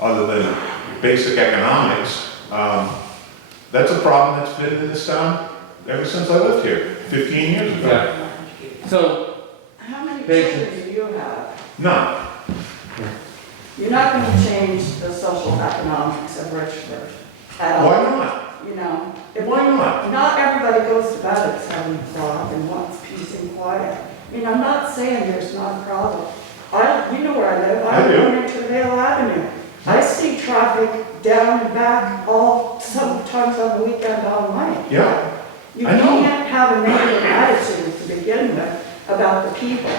other than basic economics, That's a problem that's been in this town ever since I lived here, 15 years ago. Yeah. So, How many Patience. children do you have? None. You're not gonna change the social economics of Richford at all. Why not? You know? If- Why not? Not everybody goes to bed at 7 o'clock and wants peace and quiet. I mean, I'm not saying there's not a problem. You know where I live, I I do. live on Intervale Avenue. I see traffic down and back sometimes on the weekend all night. Yeah, You I know. can't have a negative attitude to begin with about the people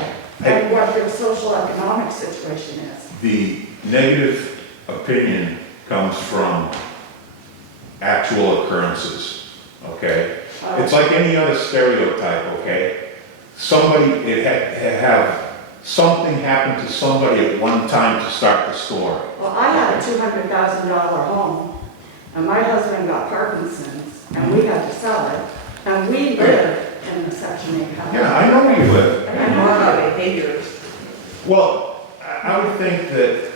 and what their social economic situation is. the negative opinion comes from actual occurrences, okay? It's like any other stereotype, okay? Have something happen to somebody at one time to start the story. Well, I had a $200,000 home, and my husband got Parkinson's, and we had to sell it, and we lived in a Section 8 house. Yeah, I know where you live. And more about behaviors. Well, I would think that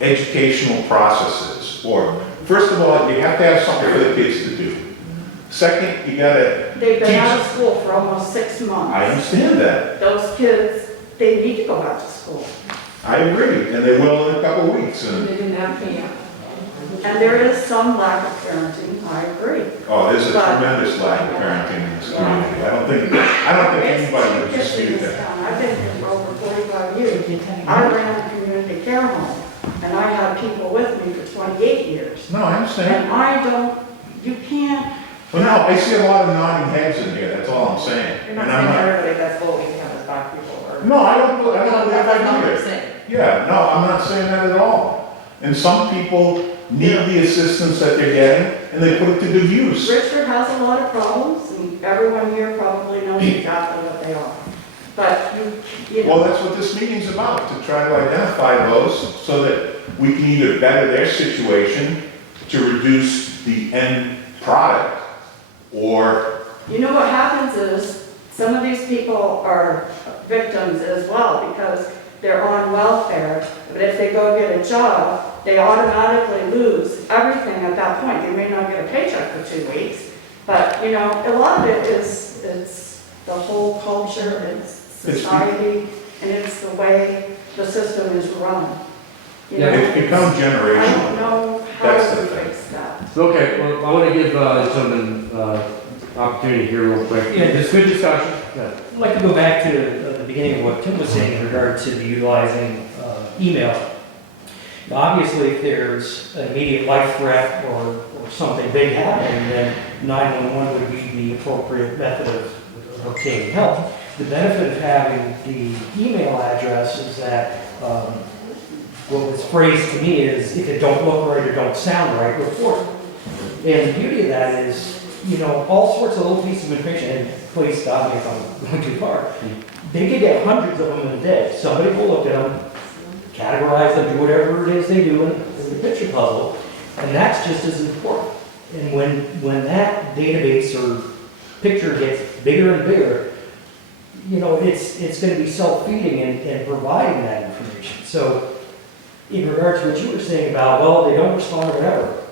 educational processes, or first of all, you have to have something for the kids to do. Second, you gotta They've been out teach. of school for almost 6 months. I understand that. Those kids, they need to go back to school. I agree, and they will in a couple of weeks. They And didn't have camp. And there is some lack of parenting, I agree. oh, there's a But- tremendous lack of parenting in this community. I don't think anybody would dispute that. I've been here for over 45 years. I ran a community care home, and I had people with me for 28 years. No, I understand. And you can't. Well, no, I see a lot of nodding heads in here. That's all I'm saying. You're And not I'm saying everybody that's voting has black people or. No, I don't believe that either. Yeah, no, I'm not saying that at all. And some people need the assistance that they're getting, and they put it to good use. Richford has a lot of problems, and everyone here probably knows exactly what they are. But you Well, know, that's what this meeting's about, to try to identify those so that we can either better their situation to reduce the end product, or, you know what happens is, some of these people are victims as well, because they're on welfare, but if they go get a job, they automatically lose everything at that point. They may not get a paycheck for 2 weeks, but, you know, a lot of it is, it's the whole culture, it's society, and it's the way the system is run. You know, it's become I don't generational. know how That's to the thing. fix that. okay, well, I want to give this gentleman opportunity here real quick. Yeah. It's good discussion. Yeah. I'd like to go back to the beginning of what Tim was saying in regard to the utilizing email. Now, obviously, if there's an immediate life threat or something big happening, then 911 would be the appropriate method of obtaining help. The benefit of having the email address is that what was phrased to me is, if it don't look right or don't sound right, report it. And the beauty of that is, you know, all sorts of little pieces of information, and please stop me if I'm going too far. They could get hundreds of them in a day. Somebody will look at them, categorize them, do whatever it is they do in the picture puzzle, and that's just as important. And when that database or picture gets bigger and bigger, you know, it's going to be self-feeding and providing that information. So in regards to what you were saying about, well, they don't respond or whatever,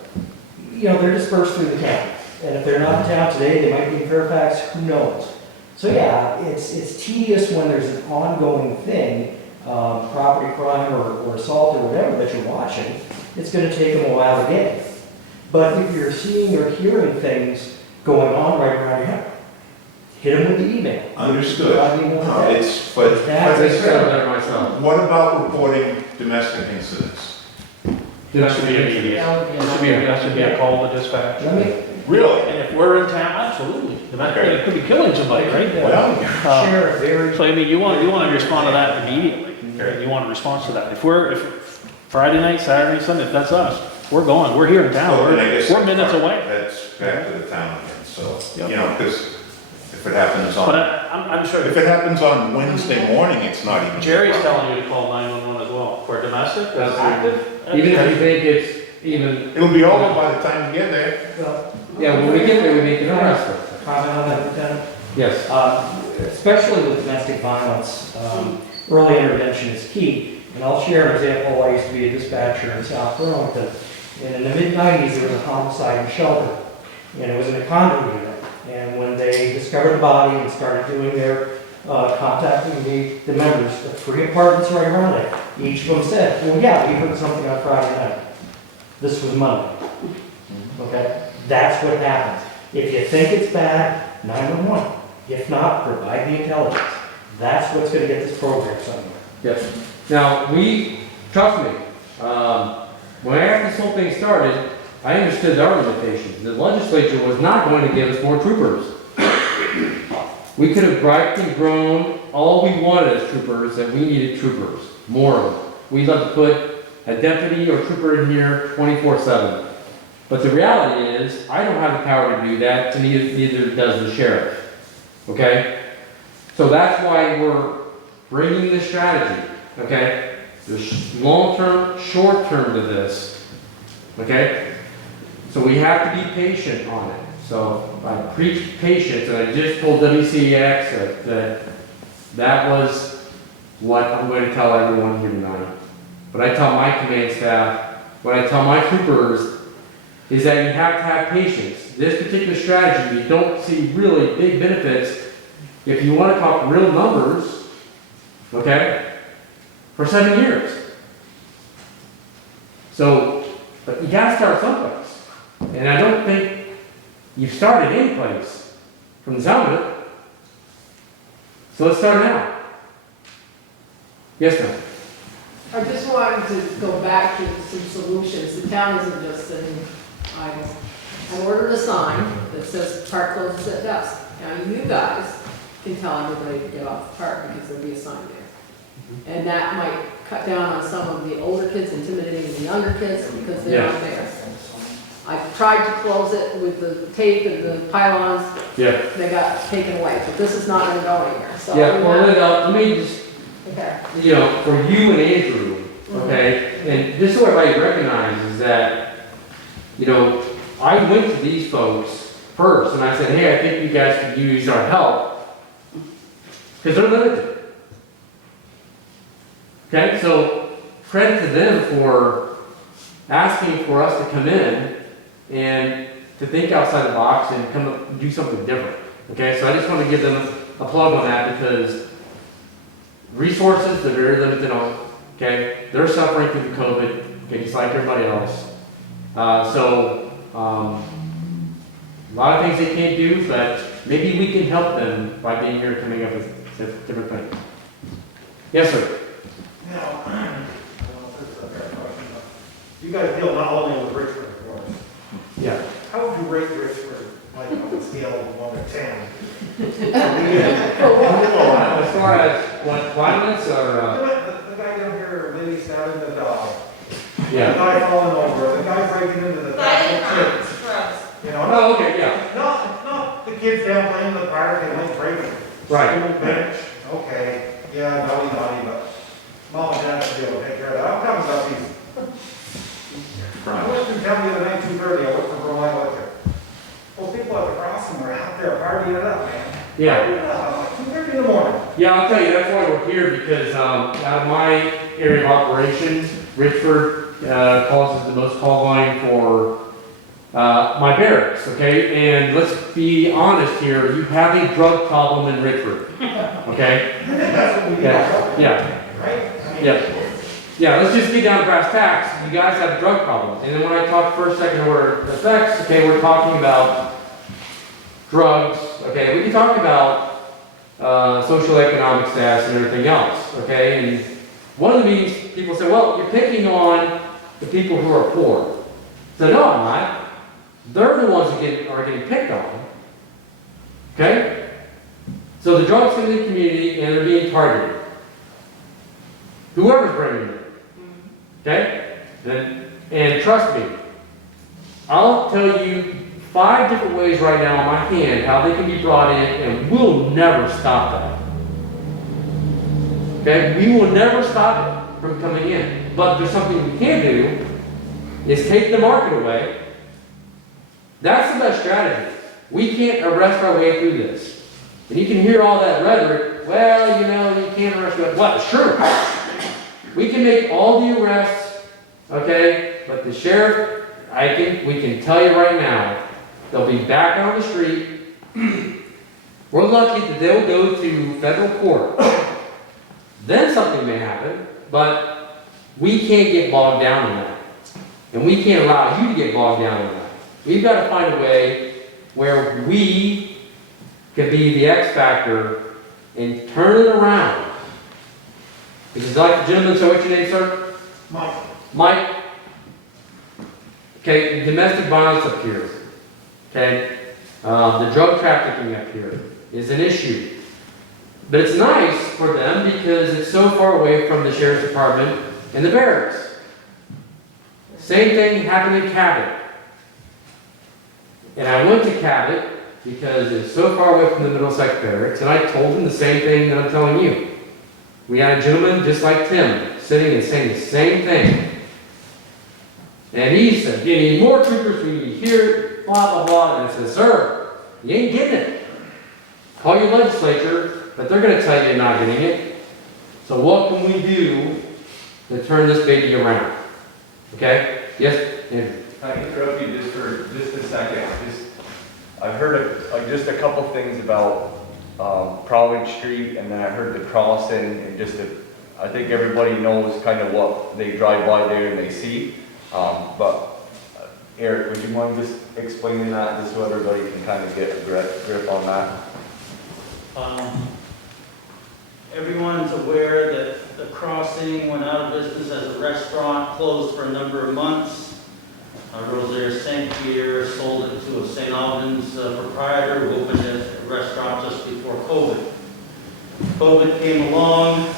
you know, they're dispersed through the town. And if they're not in town today, they might be in Fairfax, who knows? So yeah, it's tedious when there's an ongoing thing, property crime or assault or whatever that you're watching. It's going to take them a while to get. But if you're seeing or hearing things going on right around your house, hit them with the email. Understood. No, it's, but Myself. what about reporting domestic incidents? That should be immediate. That should be a call to dispatch. Really? And if we're in town, absolutely. Okay. It could be killing somebody, right? Well, Share a very So I mean, you want to respond to that immediately. Okay. You want a response to that. If Friday night, Saturday, Sunday, if that's us, we're going, we're here in town, well, then I guess we're minutes away. That's back to the town again, so, Yep. you know, because if it happens But on, I'm sure if it happens on Wednesday morning, it's not even. Jerry's telling you to call 911 as well, for domestic, that's active. Even if you think it's even, It'll be over by the time you get there. yeah, when we get there, we make an arrest. comment on that, Lieutenant. Yes. Especially with domestic violence, early intervention is key. And I'll share an example. I used to be a dispatcher in South Burlington. And in the mid-90s, there was a homicide in Shelburne, and it was in a condo unit. And when they discovered the body and started doing their, contacting the members, the 3 apartments right around it, each of them said, well, yeah, we heard something on Friday night. This was Monday. Okay? That's what happens. If you think it's bad, 911. If not, provide the intelligence. That's what's gonna get this program somewhere. Yes. Now, trust me, when after this whole thing started, I understood our limitations. The legislature was not going to give us more troopers. We could have griped and groaned all we wanted as troopers, that we needed troopers, more of them. We'd love to put a deputy or trooper in here 24/7. But the reality is, I don't have the power to do that, and neither does the sheriff. Okay? So that's why we're bringing this strategy. Okay? There's long-term, short-term to this. Okay? So we have to be patient on it. So I preach patience, and I just told WCX that was what I'm going to tell everyone here tonight. But I tell my command staff, what I tell my troopers, is that you have to have patience. This particular strategy, you don't see really big benefits if you want to talk real numbers, okay, for 7 years. So, but you got to start someplace. And I don't think you've started any place from the sound of it. So let's start now. Yes, ma'am. I just wanted to go back to some solutions. The town isn't just sitting idle. I ordered a sign that says park closes at dusk. Now, you guys can tell everybody to get off the park because there'll be a sign there. And that might cut down on some of the older kids intimidating the younger kids because they're not there. I tried to close it with the tape and the pylons. Yeah. They got taken away, but this is not going to go anywhere. So Yeah, well, let me just, okay. you know, for you and Andrew, okay, and this is what I recognize is that, you know, I went to these folks first and I said, hey, I think you guys could use our help because they're limited. Okay, so credit to them for asking for us to come in and to think outside the box and come up and do something different. Okay, so I just want to give them a plug on that because resources, they're very limited on, okay? They're suffering through the COVID, okay, just like everybody else. A lot of things they can't do, but maybe we can help them by being here coming up with different things. Yes, sir. Now, I don't know if this is a fair question, but you guys deal not only with Richford, of course. Yeah. How would you rate Richford, like on a scale of 1 to 10? As far as what, violence or, The guy down here, maybe stabbing the dog. The yeah. guy falling over, the guy breaking into the Violent kids. crimes, gross. You know? Oh, okay, yeah. Not the kids down playing in the park and like breaking. Right. School bench, okay, yeah, naughty, but mom and dad should be able to take care of that. I'm talking about these. I went to town the other night, 2:30, I went for Vermont Electric. Well, people at the crossing were out there partying it up, man. Yeah. Partying it up, like 2:30 in the morning. Yeah, I'll tell you, that's why we're here, because out of my area of operations, Richford causes the most call volume for my barracks, okay? And let's be honest here, you have a drug problem in Richford, okay? I think that's what we need. Yeah, Right? I mean, yeah. Yeah, let's just get down to brass tacks. You guys have a drug problem. And then when I talk first, second order effects, okay, we're talking about drugs, okay? We can talk about social economic status and everything else, okay? And one of the meetings, people say, well, you're picking on the people who are poor. So no, I'm not. They're the ones who are getting picked on, okay? So the drugs come in the community and they're being targeted. Whoever's bringing them. Okay? And trust me, I'll tell you 5 different ways right now on my hand how they can be brought in, and we'll never stop that. Okay? We will never stop it from coming in. But there's something we can do, is take the market away. That's the best strategy. We can't arrest our way through this. And you can hear all that rhetoric, well, you know, you can't arrest your way. What? Sure. We can make all the arrests, okay, but the sheriff we can tell you right now, they'll be back on the street. We're lucky that they'll go to federal court. Then something may happen, but we can't get bogged down in that. And we can't allow you to get bogged down in that. We've got to find a way where we can be the X factor and turn it around. Because like the gentleman, so what's your name, sir? Mike, Mike? Okay, domestic violence up here. Okay? The drug trafficking up here is an issue. But it's nice for them because it's so far away from the sheriff's department and the barracks. Same thing happened in Cabot. And I went to Cabot because it's so far away from the Middlesex barracks, and I told him the same thing that I'm telling you. We had a gentleman just like Tim sitting and saying the same thing. And he said, you need more troopers, we need here, blah, blah, blah. And I said, sir, you ain't getting it. Call your legislature, but they're going to tell you you're not getting it. So what can we do to turn this baby around? Okay? Yes, Andrew? Can I interrupt you just for just a second? I've heard just a couple things about Providence Street, and then I heard the crossing, and I think everybody knows kind of what they drive by there and they see. But Eric, would you mind just explaining that just so everybody can kind of get a grip on that? Everyone's aware that the crossing went out of business as a restaurant, closed for a number of months. Rosaire St. Pierre sold it to a St. Albans proprietor who opened a restaurant just before COVID. COVID came along,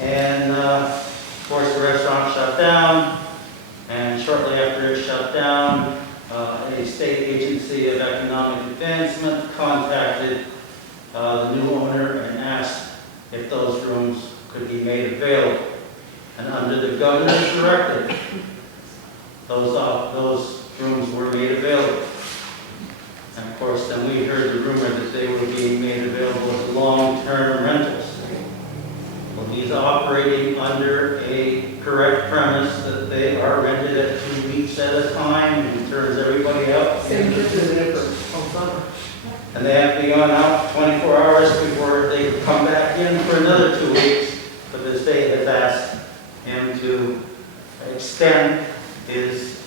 and of course the restaurant shut down, and shortly after it shut down, a state agency of economic advancement contacted the new owner and asked if those rooms could be made available. And under the governor's directive, those rooms were made available. And of course, then we heard the rumor that they were being made available as long-term rentals. Well, he's operating under a correct premise that they are rented at 2 weeks at a time and turns everybody out. Same as for summer. And they have to be on out 24 hours before they come back in for another 2 weeks. But the state has asked him to extend his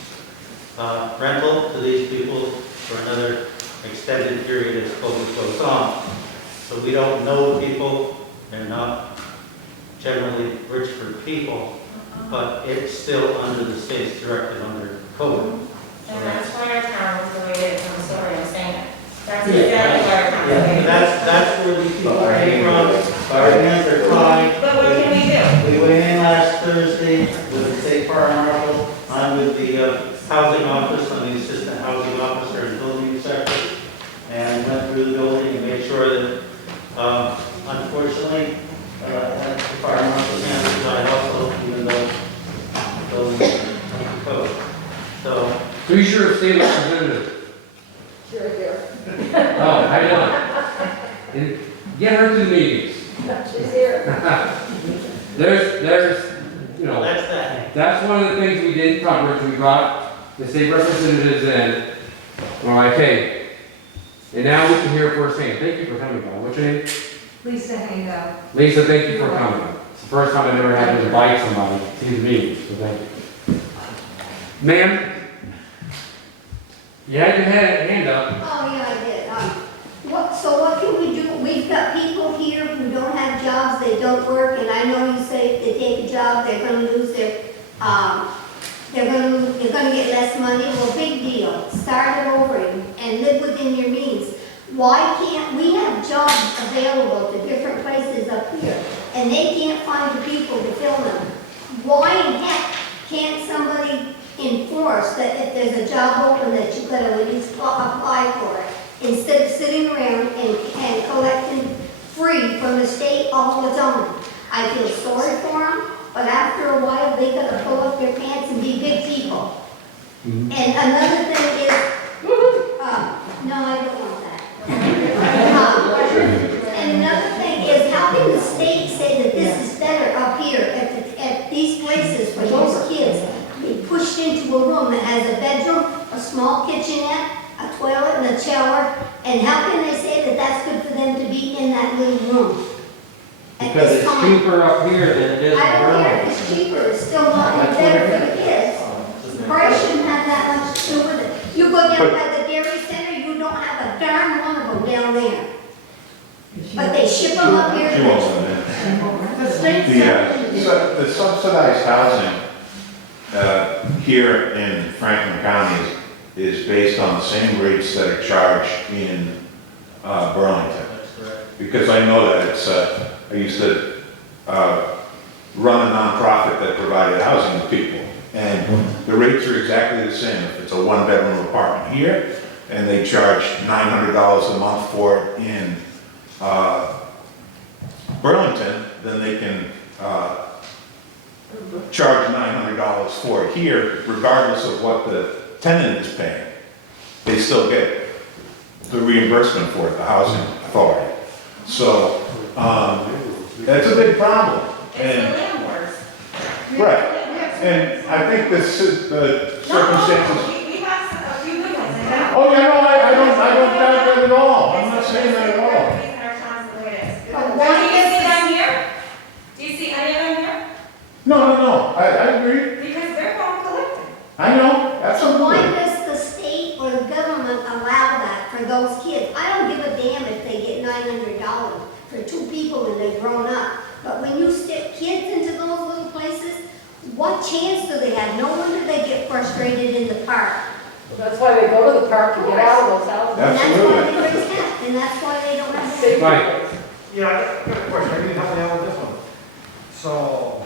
rental to these people for another extended period as COVID goes on. So we don't know the people, they're not generally Richford people, but it's still under the state's directive under COVID. And that's why our town is the way it is, I'm sorry, I'm saying it. That's exactly why our town is the way it is. That's where these people came from, our hands are tied. But what can we do? We went in last Thursday with the state fire marshal. I'm with the housing office, I'm the assistant housing officer and building inspector, and went through the building and made sure that, unfortunately, the fire marshal's hands are tied also, even though those are code. So, Who's your state representative? Sure, here. Oh, how you doing? And get her to the meetings. She's here. There's, you know, that's that. that's one of the things we did in coverage. We brought the state representatives in. We're like, hey, and now we can hear it firsthand. Thank you for coming, Bob. What's your name? Lisa Hango. Lisa, thank you for coming. It's the first time I've ever had to invite somebody to these meetings, so thank you. Ma'am? You had your hand up. Oh, yeah, I did. So what can we do? We've got people here who don't have jobs, they don't work, and I know you say if they take a job, they're gonna lose their, they're gonna get less money. Well, big deal. Start it over and live within your means. Why can't, we have jobs available to different places up here, and they can't find the people to fill them. Why in heck can't somebody enforce that if there's a job open that you gotta at least apply for it, instead of sitting around and collecting free from the state all the time? I feel sorry for them, but after a while, they gotta pull up their pants and be big people. And another thing is, no, I don't want that. And another thing is, how can the state say that this is better up here at these places for those kids be pushed into a room that has a bedroom, a small kitchenette, a toilet and a shower, and how can they say that that's good for them to be in that little room? At Because this it's time? cheaper up here than it is in I don't care Vermont. if it's cheaper, it's still not any better for the kids. Price shouldn't have that much to do with it. You go down by the dairy center, you don't have a darn one of them down there. But they ship them up here. She won't say that. The state The subsidized housing here in Franklin County is based on the same rates that are charged in Burlington. That's correct. Because I know that it's, I used to run a nonprofit that provided housing to people. And the rates are exactly the same. If it's a one-bedroom apartment here, and they charge $900 a month for it in Burlington, then they can charge $900 for it here, regardless of what the tenant is paying. They still get the reimbursement for it, the housing authority. So, that's a big problem. It's the And, landlords. right, and I think this is the circumstances. No, we have a few good ones in town. Oh, yeah, no, I don't doubt that at all. I'm not saying that at all. It's the reason our town's the way it is. But Do why you see is them here? Do you see any of them here? No, I agree. Because they're all collected. I know, Why absolutely. does the state or the government allow that for those kids? I don't give a damn if they get $900 for two people and they've grown up. But when you stick kids into those little places, what chance do they have? No wonder they get frustrated in the park. That's why they go to the park to get out of those houses. And that's why Absolutely. they raise hell, and that's why they don't have. Safety Right. place. Yeah, I got a question, I need help me out with this one. So,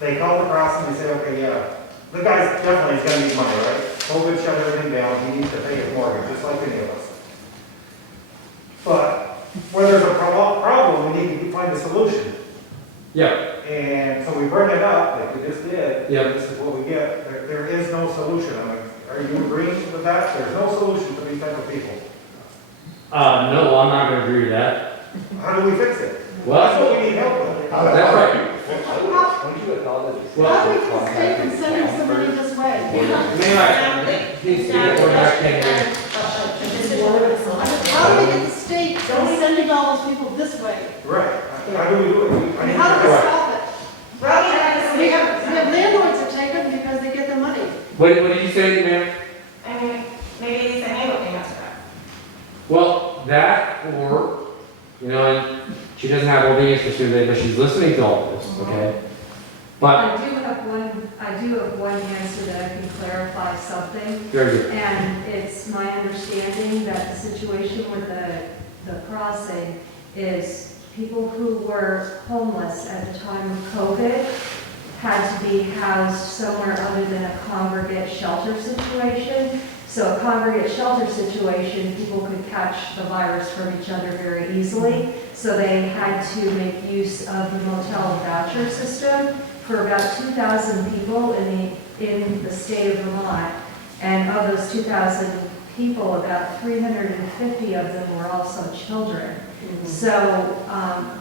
they call the cross and they say, okay, yeah, the guy's definitely is gonna need money, right? COVID shut everything down, he needs to pay his mortgage, just like any of us. But where there's a problem, we need to find a solution. Yeah, And so we bring it up, like we just did. Yeah. This is what we get. There is no solution. I mean, are you agreeing with that? There's no solution for these type of people. no, I'm not gonna agree with that. How do we fix it? That's Well, what we need help with. that's right. Don't you acknowledge the Well- How do we stay from sending somebody this way? Please, we're back in. How do we get the state from sending all those people this way? Right. How do we do it? I need How do we to- stop it? We have landlords that take them because they get the money. What did you say, ma'am? I mean, maybe they send me looking up to that. Well, that or, and she doesn't have all the answers today, but she's listening to all this, okay? But, I do have one answer that I can clarify something. very good. And it's my understanding that the situation with the crossing is people who were homeless at the time of COVID had to be housed somewhere other than a congregate shelter situation. So a congregate shelter situation, people could catch the virus from each other very easily. So they had to make use of the motel voucher system for about 2,000 people in the state of Vermont. And of those 2,000 people, about 350 of them were also children. So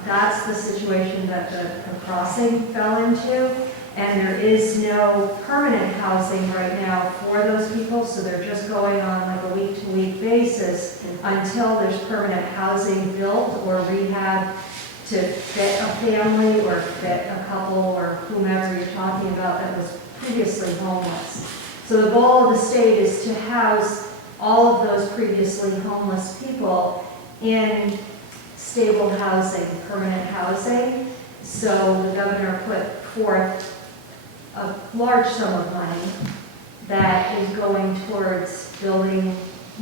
that's the situation that the crossing fell into. And there is no permanent housing right now for those people, so they're just going on like a week-to-week basis until there's permanent housing built or rehab to fit a family or fit a couple or whomever you're talking about that was previously homeless. So the goal of the state is to house all of those previously homeless people in stable housing, permanent housing. So the governor put forth a large sum of money that is going towards building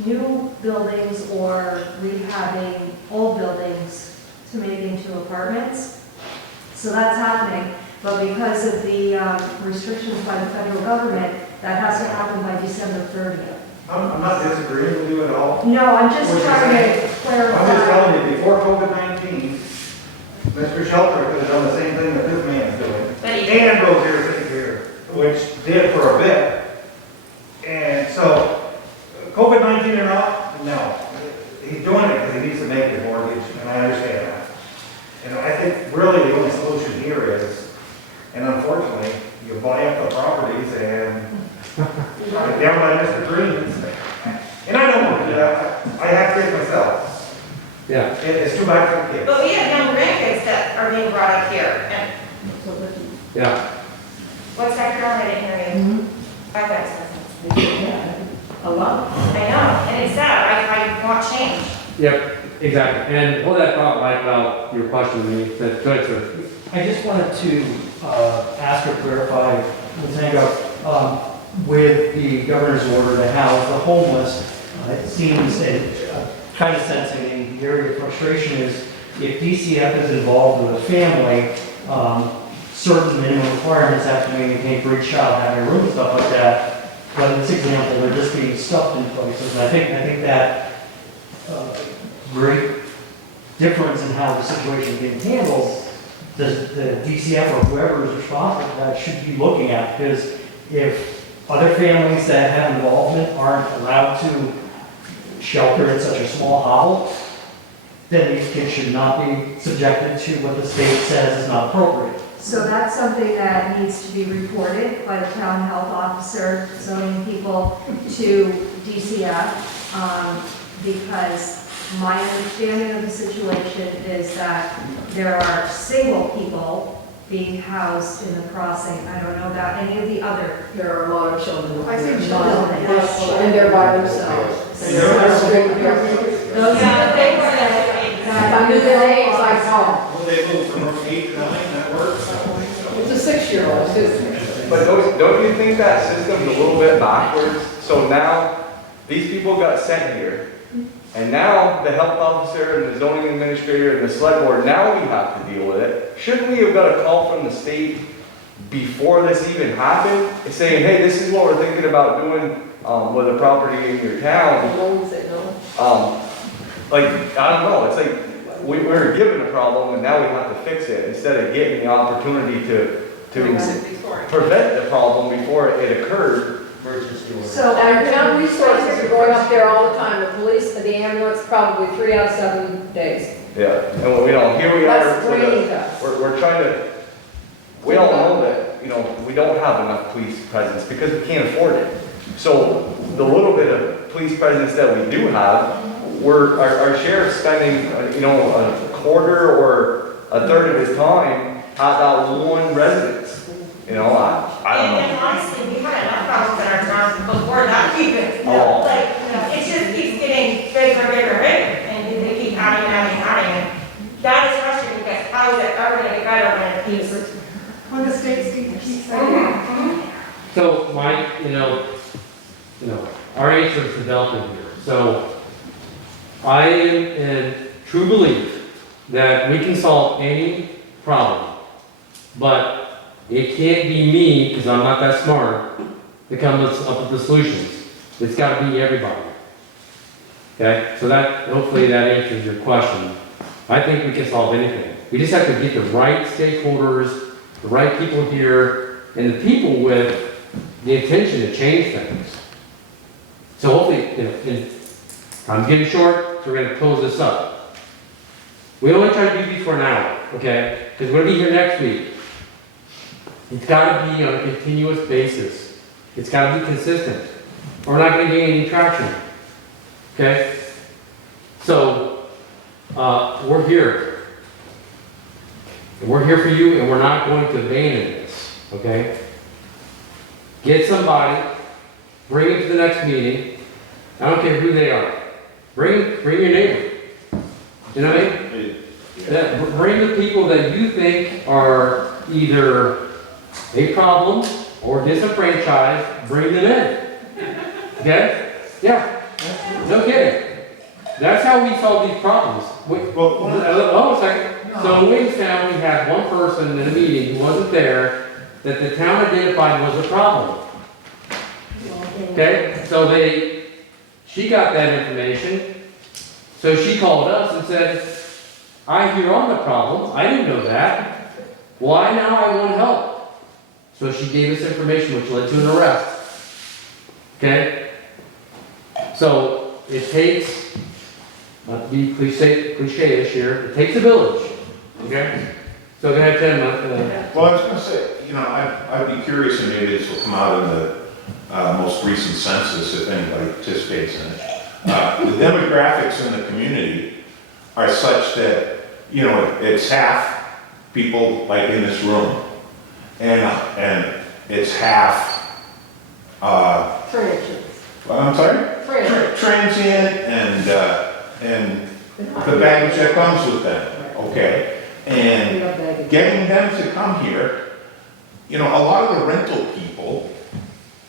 new buildings or rehabbing old buildings to make into apartments. So that's happening, but because of the restrictions by the federal government, that has to happen by December 30th. I'm not disagreeing with you at all. No, I'm just What you're trying saying. to I'm just clarify. telling you, before COVID-19, Mr. Shelter could have done the same thing that this man is doing. But he And goes here, sitting here, which did for a bit. And so, COVID-19 or not, no. He's doing it because he needs to make his mortgage, and I understand that. And I think really the only solution here is, and unfortunately, you buy up the property like here, and Yeah. what's that girl, I didn't hear you. I thought it was- A lot. I know, and it's sad, I want change. Yep, exactly. And hold that thought right about your question to me. Go ahead, sir. I just wanted to ask or clarify, Ms. Ango, with the governor's order to house the homeless, it seems, and kind of sensing the area of frustration is if DCF is involved with a family, certain minimum requirements have to be maintained for each child having a room and stuff like that. But in this example, they're just being stuffed in places. And I think that great difference in how the situation is being handled, the DCF or whoever is responsible for that should be looking at. Because if other families that have involvement aren't allowed to shelter in such a small hovel, then these kids should not be subjected to what the state says is not appropriate. So that's something that needs to be reported by the town health officer, zoning people to DCF, because my understanding of the situation is that there are single people being housed in the crossing. I don't know about any of the other. There are a lot of children. I think And they're by themselves. Those Yeah, they were If I knew their names, I'd call. Will they move from room 8 to 9, that works? It's a 6-year-old, too. But don't you think that system's a little bit backwards? So now, these people got sent here, and now the health officer and the zoning administrator and the select board, now we have to deal with it. Shouldn't we have got a call from the state before this even happened, saying, hey, this is what we're thinking about doing with a property in your town? Like, I don't know, it's like, we were given a problem and now we have to fix it, instead of getting the opportunity to prevent the problem before it occurred. So Our town resources are going up there all the time, the police, the ambulance, probably 3 out of 7 days. Yeah, and here we are, That's draining us. we're trying to, we all know that, we don't have enough police presence because we can't afford it. So the little bit of police presence that we do have, our sheriff's spending, a quarter or a third of his time at that one residence. I don't know. And honestly, we had enough problems in our town before that even. Oh. Like, it just keeps getting bigger, bigger, bigger, and they keep adding. And that is frustrating because how is it ever gonna get better when it keeps? When the states keep saying. So Mike, our answer is developing here. So I am in true belief that we can solve any problem, but it can't be me, because I'm not that smart, to come up with the solutions. It's got to be everybody. Okay, so hopefully that answers your question. I think we can solve anything. We just have to get the right stakeholders, the right people here, and the people with the intention to change things. So hopefully, I'm getting short, so we're going to close this up. We only try to do these for an hour, okay? Because we're going to be here next week. It's got to be on a continuous basis. It's got to be consistent. Or we're not going to gain any traction. Okay? So, we're here. And we're here for you, and we're not going to abandon this. Okay? Get somebody, bring them to the next meeting. I don't care who they are. Bring your neighbor. You know what I mean? Bring the people that you think are either a problem or disenfranchised, bring them in. Okay? Yeah. No kidding. That's how we solve these problems. Hold on a second. So in Williamstown, we had one person in a meeting who wasn't there that the town identified was a problem. Okay? So she got that information. So she called us and said, I hear on the problem. I didn't know that. Why now I want help? So she gave us information which led to an arrest. Okay? So it takes, not to be cliche-ish here, it takes a village. Okay? So go ahead, Tim. Well, I was going to say, I'd be curious, and maybe this will come out in the most recent census, if anybody participates in it. The demographics in the community are such that, it's half people like in this room. And it's half, Transient. I'm sorry? Transient. Transient and the baggage that comes with them, okay? And getting them to come here, you know, a lot of the rental people,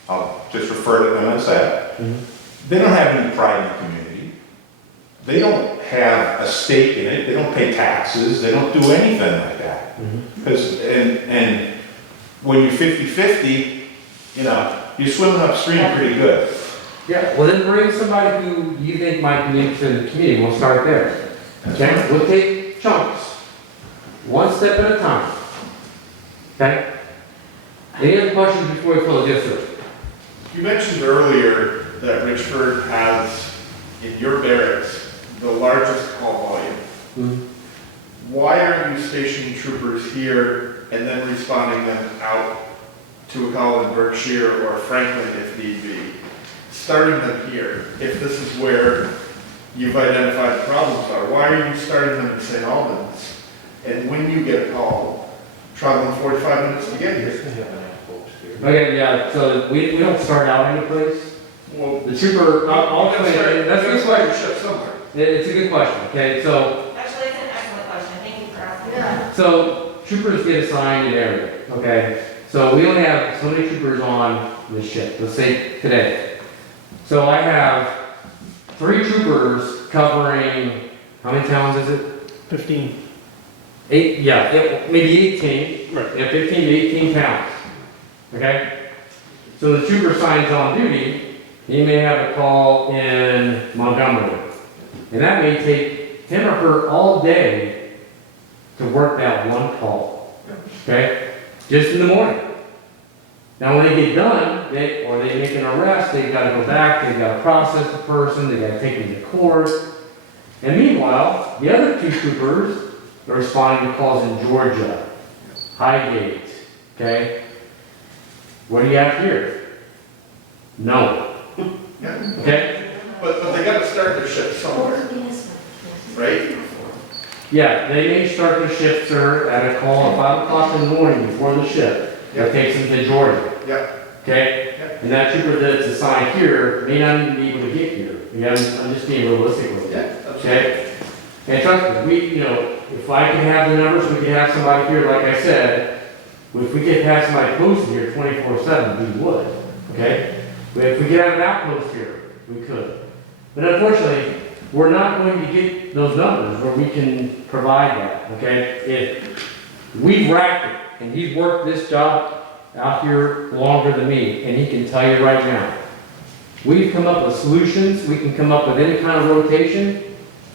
I'll just refer to them as that, they don't have any pride in the community. They don't have a stake in it, they don't pay taxes, they don't do anything like that. Because, and when you're 50-50, you know, you're swimming upstream pretty good. Yeah, well then bring somebody who you think might be interested in the community, we'll start there. Okay, we'll take chunks, one step at a time. Okay? Any other questions before we close? Yes, sir. You mentioned earlier that Richford has, in your barracks, the largest call volume. Why aren't you stationing troopers here and then responding them out to a call in Berkshire or Franklin if need be? Starting them here, if this is where you've identified the problems are, why are you starting them in St. Albans? And when you get a call, traveling 45 minutes to get here? Okay, yeah, so we don't start out any place. Well, The trooper, that's a good question. Ship somewhere. It's a good question, okay, so, Actually, it's an excellent question, thank you for asking. so troopers get assigned an area, okay? So we only have so many troopers on the ship, let's say today. So I have 3 troopers covering, how many towns is it? 15. 8, yeah, maybe 18. Right. Yeah, 15 to 18 towns, okay? So the trooper signs on duty, he may have a call in Montgomery. And that may take him or her all day to work that one call, okay? Just in the morning. Now, when they get done, or they make an arrest, they've got to go back, they've got to process the person, they've got to take them to court. And meanwhile, the other 2 troopers are responding to calls in Georgia, Highgate, okay? What do you have here? No. Yeah. Okay? But they gotta start their ship somewhere, right? Yeah, they may start their shift, sir, at a call at 5 o'clock in the morning before the shift. That takes them to Georgia. Yeah. Okay? And that trooper that's assigned here may not even be able to get here. I'm just being realistic with you. Yeah. Okay? And trust me, if I can have the numbers, we can have somebody here, like I said, if we could have somebody posted here 24/7, we would. Okay? But if we could have an outpost here, we could. But unfortunately, we're not going to get those numbers where we can provide that. Okay? If we've racked it, and he's worked this job out here longer than me, and he can tell you right now, we've come up with solutions, we can come up with any kind of rotation,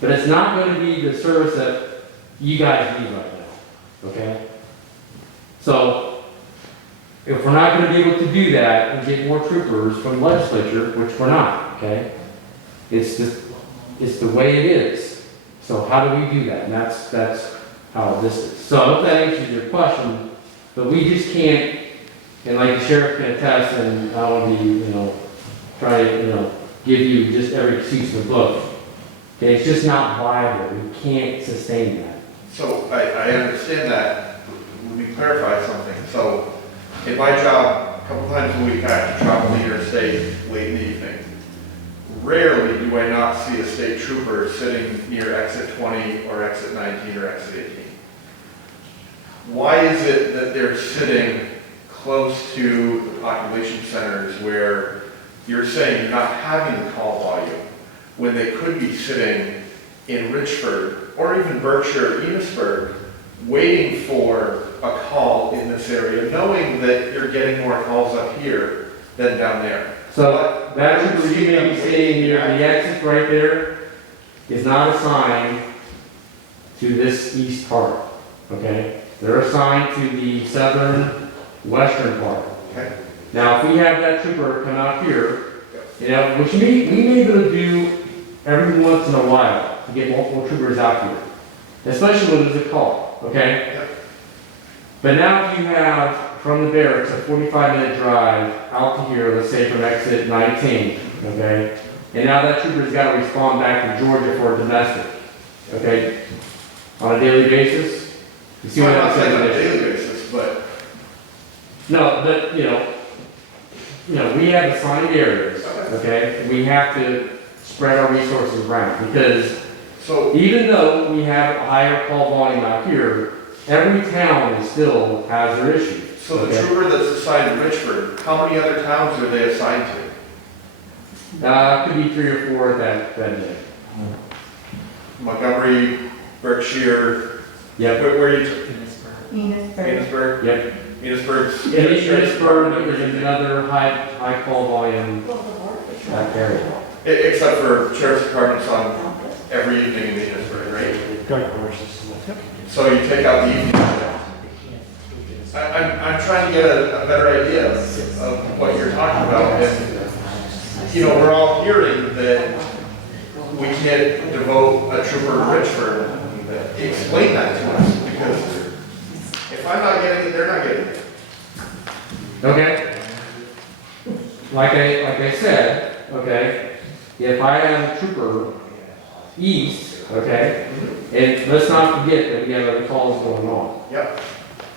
but it's not going to be the service that you guys need right now, okay? So, if we're not going to be able to do that and get more troopers from the legislature, which we're not, okay? It's the way it is. So how do we do that? And that's how this is. So I hope that answers your question. But we just can't, and like the sheriff can attest, and I will be, try to, give you just every excuse in the book. Okay, it's just not viable. We can't sustain that. So I understand that. Let me clarify something. So in my job, a couple times a week, I have to travel to interstate late in the evening. Rarely do I not see a state trooper sitting near exit 20 or exit 19 or exit 18. Why is it that they're sitting close to the population centers where you're saying you're not having the call volume when they could be sitting in Richford or even Berkshire, Enosburg, waiting for a call in this area, knowing that you're getting more calls up here than down there? So that trooper you may be seeing near the exit right there is not assigned to this east part, okay? They're assigned to the southern, western part. Okay. Now, if we have that trooper come out here, which we may be able to do every once in a while to get multiple troopers out here, especially when there's a call, okay? Yep. But now if you have from the barracks a 45-minute drive out to here, let's say from exit 19, okay? And now that trooper's got to respond back to Georgia for a domestic, okay? On a daily basis, You see what I'm I'm not saying on a saying? daily basis, but No, but, we have assigned areas, okay? We have to spread our resources around, because so, even though we have a higher call volume out here, every town still has their issues. so the okay? trooper that's assigned to Richford, how many other towns are they assigned to? Could be 3 or 4 that day. Montgomery, Berkshire, Yep. where are you? Enosburg. Petersburg? Yep. Petersburg's. And Richford is another high call volume area. Except for sheriff's departments on every evening in Petersburg, right? So you take out the evening. I'm trying to get a better idea of what you're talking about. And, we're all hearing that we can't devote a trooper to Richford. Explain that to us, because if I'm not getting it, they're not getting it. Okay? Like I said, okay, if I have a trooper east, okay, and let's not forget that we have other calls going on. Yep.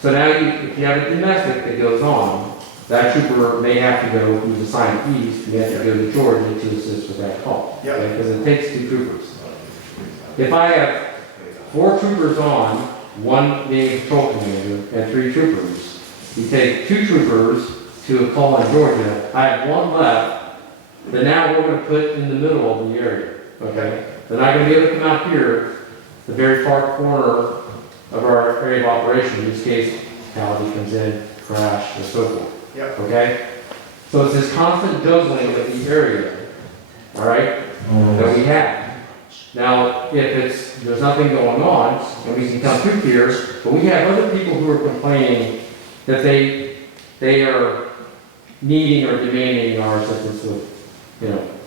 So now if you have a domestic that goes on, that trooper may have to go, who's assigned east, we have to go to Georgia to assist with that call. Yep. Okay, because it takes 2 troopers. If I have 4 troopers on, 1 being a patrol commander, and 3 troopers, you take 2 troopers to a call in Georgia, I have 1 left, that now we're gonna put in the middle of the area, okay? They're not gonna be able to come out here, the very far corner of our area of operation, in this case, fatality comes in, crash, and so forth. Yep. Okay? So it's this constant juggling with the area, all right, that we have. Now, if there's nothing going on, and we can come through here, but we have other people who are complaining that they are needing or demanding our assistance with,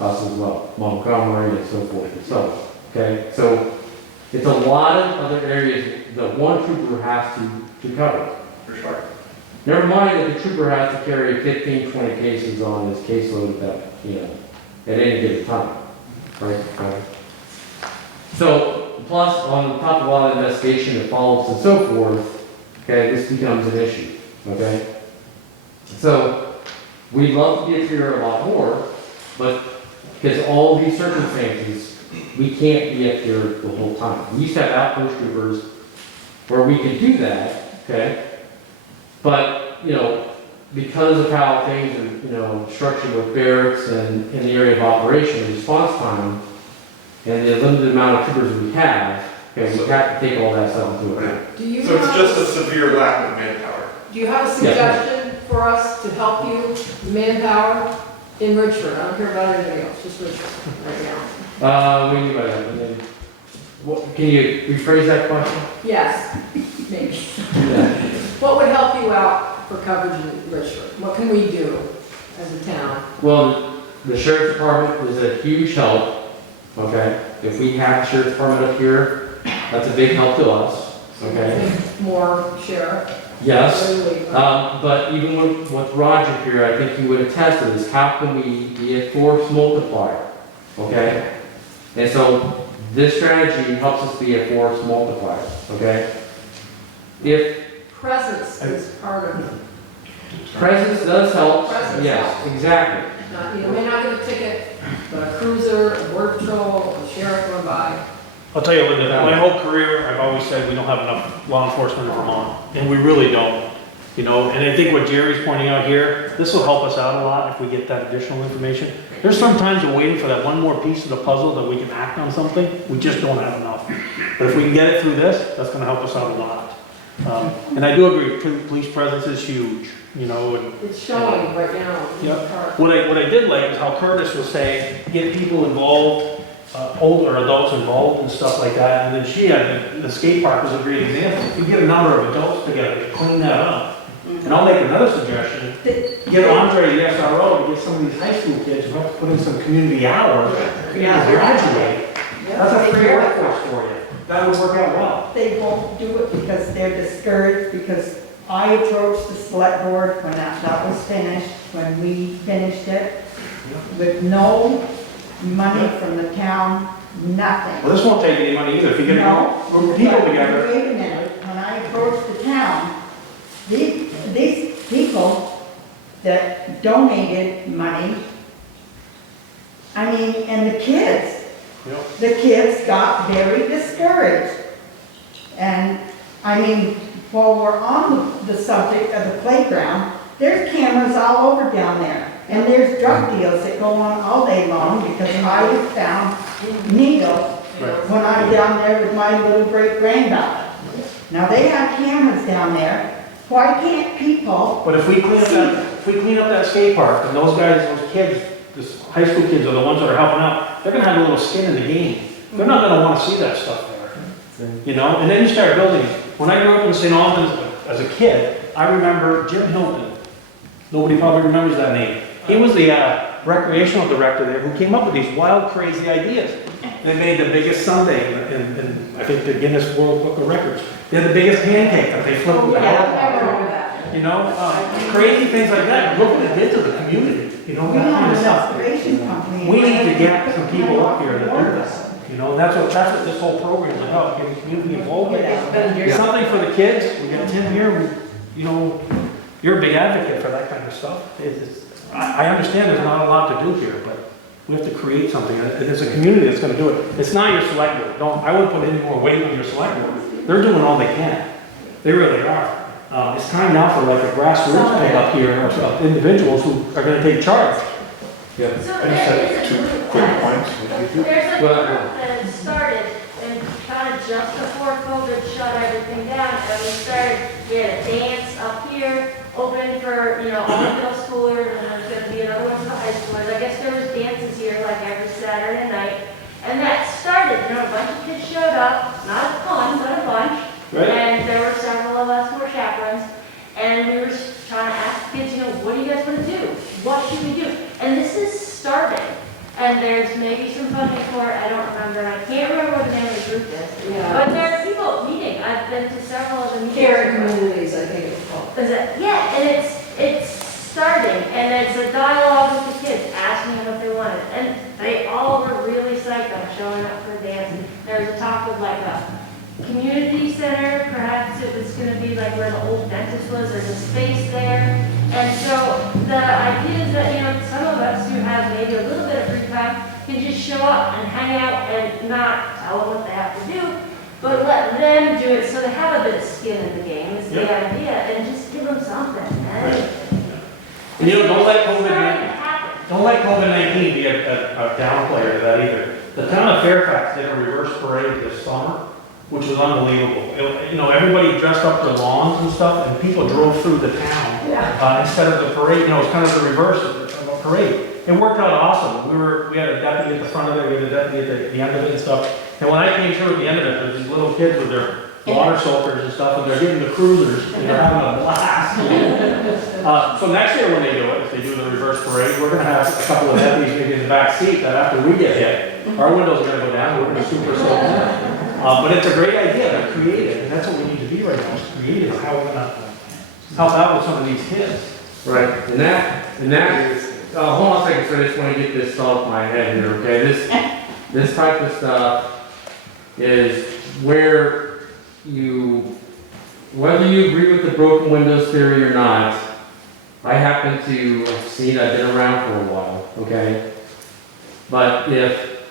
us as well, Montgomery and so forth and so on, okay? So it's a lot of other areas that 1 trooper has to cover. For sure. Never mind that the trooper has to carry 15, 20 cases on his caseload at any given time, right? So, plus on top of all the investigation that follows and so forth, okay, this becomes an issue, okay? So, we'd love to get here a lot more, but because all these circumstances, we can't be up here the whole time. We used to have outpost troopers where we could do that, okay? But, because of how things are, structured with barracks and in the area of operation, response time, and the limited amount of troopers we have, okay, we have to take all that stuff into account. Do you So it's have, just a severe lack of manpower. do you have a suggestion for us to help you, manpower, in Richford? I don't care about anything else, just Richford right now. What do you mean by that? Can you rephrase that question? Yes, maybe. Yeah. What would help you out for coverage in Richford? What can we do as a town? Well, the sheriff's department is a huge help, okay? If we have sheriff's department up here, that's a big help to us, okay? More sheriff? Yes, Really, but even with Roger here, I think he would attest to this, how can we be a force multiplier, okay? And so this strategy helps us be a force multiplier, okay? If Presence is part of it. presence does help, Presence yes, helps. exactly. You may not get a ticket, but a cruiser, a border patrol, a sheriff going by. I'll tell you, Linda, my whole career, I've always said we don't have enough law enforcement in Vermont, and we really don't. And I think what Jerry's pointing out here, this will help us out a lot if we get that additional information. There's sometimes we're waiting for that one more piece of the puzzle that we can act on something, we just don't have enough. But if we can get it through this, that's gonna help us out a lot. And I do agree, police presence is huge, and It's showing right now in the Yep. park. what I did like is how Curtis was saying, get people involved, older adults involved and stuff like that. And then she had, the skate park was a great example. If you get a number of adults together to clean that up. And I'll make another suggestion, get Andre the SRO to get some of these high school kids who have to put in some community hours to graduate. That's a free workforce for you. That would work out well. They won't do it because they're discouraged, because I approached the select board when that was finished, when we finished it, with no money from the town, nothing. Well, this won't take any money either. If you get a group of people together. Wait a minute, when I approached the town, these people that donated money, I mean, and the kids got very discouraged. And, I mean, while we're on the subject of the playground, there's cameras all over down there. And there's drug deals that go on all day long because I have found needles when I'm down there with my little great granddaughter. Now, they have cameras down there. Why can't people? But if we clean up that skate park, and those guys, those kids, those high school kids are the ones that are helping out, they're gonna have a little skin in the game. They're not gonna wanna see that stuff there, you know? And then you start building. When I grew up in St. Albans as a kid, I remember Jim Hilton. Nobody probably remembers that name. He was the recreational director there who came up with these wild, crazy ideas. They made the biggest sundae in I think, the Guinness World Book of Records. They had the biggest pancake that they flipped with a helicopter. You know, crazy things like that. Look what it did to the community. You know, that kind of stuff. We need to get some people up here that do this. You know, that's what this whole program is about, getting community involved. Something for the kids. We got Tim here. You know, you're a big advocate for that kind of stuff. I understand there's not a lot to do here, but we have to create something. And there's a community that's going to do it. It's not your select board. I wouldn't put any more weight on your select board. They're doing all they can. They really are. It's time now for like a grassroots thing up here of individuals who are going to take charge. I just have 2 quick points. There's a group that started and kind of just before COVID shut everything down, and we had a dance up here, open for, all the middle schoolers, and there's going to be another one for the high schoolers. I guess there was dances here like every Saturday night, and that started, a bunch of kids showed up, not a ton, but a bunch, right. And there were several of us who were chaperones, and we were trying to ask kids, what do you guys want to do? What should we do? And this is starting. And there's maybe some funding for it, I don't remember, I can't remember what the name of the group is. Yeah. But there are people meeting, I've been to several of the meetings. Caring communities, I think it's called. Yeah, and it's starting, and it's a dialogue with the kids, asking them what they wanted. And they all were really psyched on showing up for a dance. There was a talk of like a community center, perhaps it was going to be like where the old dentist was, there's a space there. And so the idea is that, some of us who have maybe a little bit of free time can just show up and hang out and not tell them what they have to do, but let them do it so they have a bit of skin in the game, is the idea, and just give them something, man. And don't let COVID-19 be a downplayer of that either. The town of Fairfax did a reverse parade this summer, which was unbelievable. Everybody dressed up their lawns and stuff, and people drove through the town instead of the parade. It was kind of the reverse of a parade. It worked out awesome. We had a deputy at the front of it, we had a deputy at the end of it and stuff. And when I came through at the end of it, there was these little kids with their water soakers and stuff, and they're getting the cruisers, and they're having a blast. So next year when they do it, if they do the reverse parade, we're gonna have a couple of deputies maybe in the back seat that after we get hit, our windows are gonna go down, we're gonna super soak them. But it's a great idea, they're creative, and that's what we need to be right now, is creative, how we're gonna help out with some of these kids. Right, and that is, hold on a second, so I just want to get this off my head here, okay? This type of stuff is where whether you agree with the broken windows theory or not, I happen to have seen, I've been around for a while, okay? But if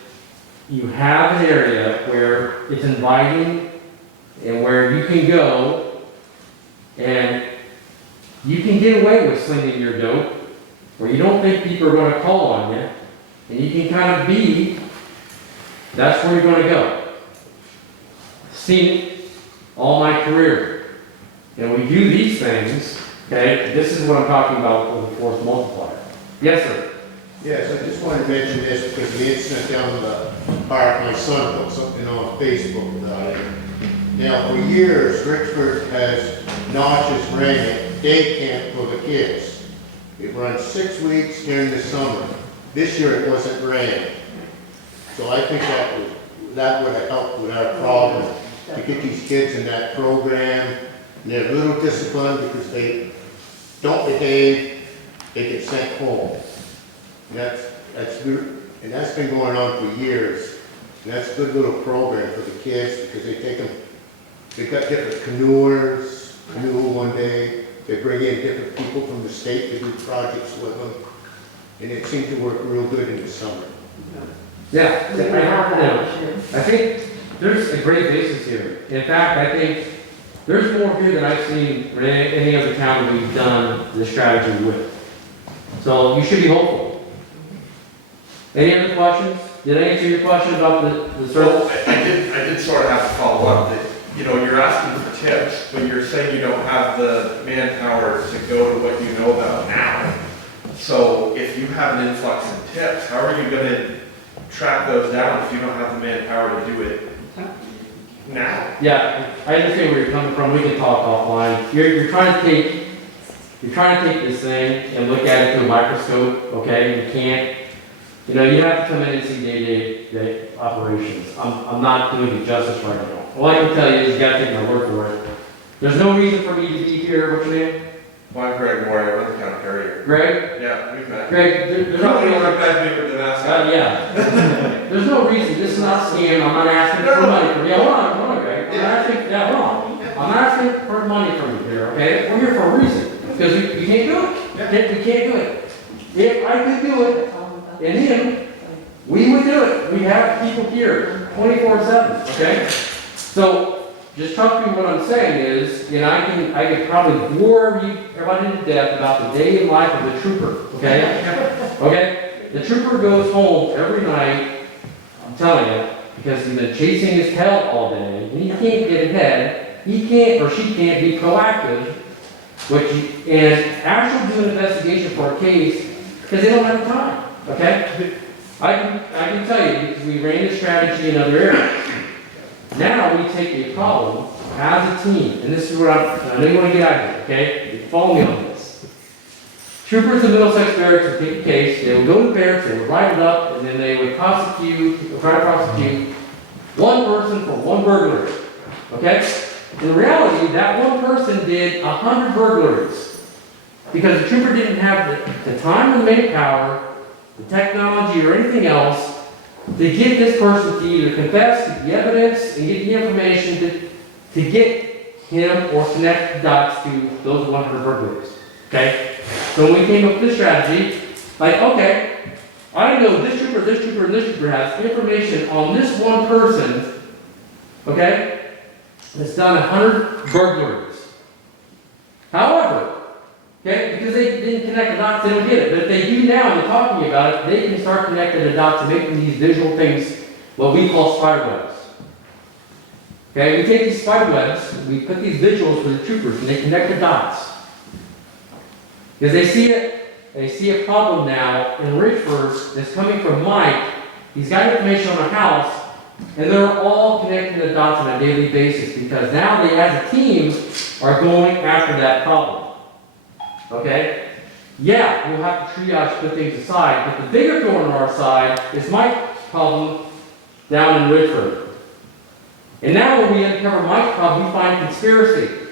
you have an area where it's inviting and where you can go and you can get away with slinging your dope, where you don't think people are going to call on you, and you can kind of be, that's where you're going to go. Seen it all my career. And we do these things, okay? This is what I'm talking about with the force multiplier. Yes, sir. Yes, I just wanted to mention this because the incident down in the park, my son put something on Facebook about it. Now, for years, Richford has notches ran it, day camp for the kids. It runs 6 weeks during the summer. This year it wasn't ran. So I think that would have helped with our problem, to get these kids in that program. And they're a little disciplined because they don't behave, they get sent home. And that's been going on for years. And that's a good little program for the kids because they take them They got different canoers, canoe one day, they bring in different people from the state to do projects with them. And it seemed to work real good in the summer. Yeah, I think there's a great basis here. In fact, I think there's more here than I've seen in any other town that we've done this strategy with. So you should be hopeful. Any other questions? Did I answer your question about the So service? I did sort of have to follow up that, you know, you're asking for tips, but you're saying you don't have the manpower to go to what you know about now. So if you have an influx in tips, how are you gonna track those down if you don't have the manpower to do it now? Yeah, I understand where you're coming from. We can talk offline. You're trying to take this thing and look at it through a microscope, okay? You can't, you know, you have to come in and see day-to-day operations. I'm not doing it justice right now. All I can tell you is you gotta take my word for it. There's no reason for me to be here. What's your name? Well, I'm Greg Moore, I run the county carrier. Greg? Yeah, we've met. Greg, there's no Probably reason. one of the guys bigger than us. Yeah. There's no reason. This is not a scam. I'm not asking for money from you. Hold on, Greg. I'm not asking, hold on. I'm not asking for money from you here, okay? We're here for a reason. Because we can't do it. We can't do it. If I could do it, and him, we would do it. We have people here 24/7, okay? So, just trust me what I'm saying is, you know, I could probably bore everybody to death about the day in life of the trooper, okay? Okay? The trooper goes home every night, I'm telling you, because he's been chasing his tail all day, and he can't get ahead. He can't or she can't be proactive, and actually do an investigation for a case, because they don't have time, okay? I can tell you, because we ran this strategy in other areas. Now we take a problem as a team, and this is where I know you want to get out of here, okay? Follow me on this. Troopers in Middlesex Barracks would take a case, they would go to the barracks, they would write it up, and then they would try to prosecute one person for one burglary, okay? In reality, that one person did 100 burglaries, because the trooper didn't have the time or the manpower, the technology, or anything else to get this person to either confess, get the evidence, and get the information to get him or connect the dots to those 100 burglaries. Okay? So when we came up with this strategy, like, okay, I know this trooper, and this trooper has information on this one person, okay, that's done 100 burglaries. However, okay, because they didn't connect the dots, they don't get it. But if they do now and they're talking about it, they can start connecting the dots and making these visual things, what we call spider webs. Okay, we take these spider webs, we put these visuals for the troopers, and they connect the dots. Because they see a problem now in Richford that's coming from Mike. He's got information on a house, and they're all connecting the dots on a daily basis because now they, as a team, are going after that problem. Okay? Yeah, we'll have to triage, put things aside, but the bigger thorn on our side is Mike's problem down in Richford. And now when we uncover Mike's problem, we find conspiracy.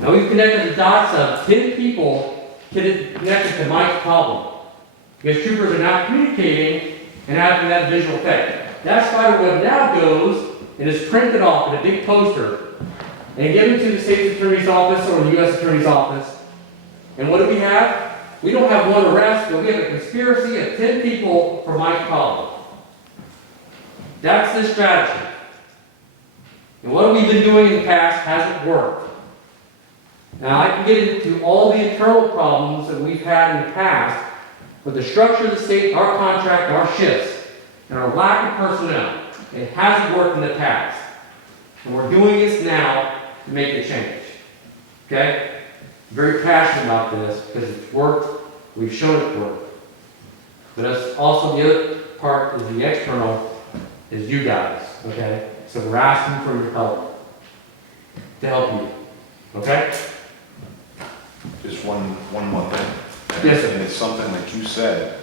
Now we've connected the dots of 10 people connected to Mike's problem. Because troopers are now communicating and having that visual effect. That spider web now goes and is printed off in a big poster and given to the state's attorney's office or the U.S. attorney's office. And what do we have? We don't have one arrest, but we have a conspiracy of 10 people for Mike's problem. That's the strategy. And what we've been doing in the past hasn't worked. Now I can get into all the internal problems that we've had in the past, but the structure of the state, our contract, our shifts, and our lack of personnel, it hasn't worked in the past. And we're doing this now to make a change. Okay? I'm very passionate about this because it's worked. We've shown it worked. But that's also the other part is the external, is you guys. Okay? So we're asking for your help to help you. Okay? Just one more thing. Yes, sir. And it's something that you said,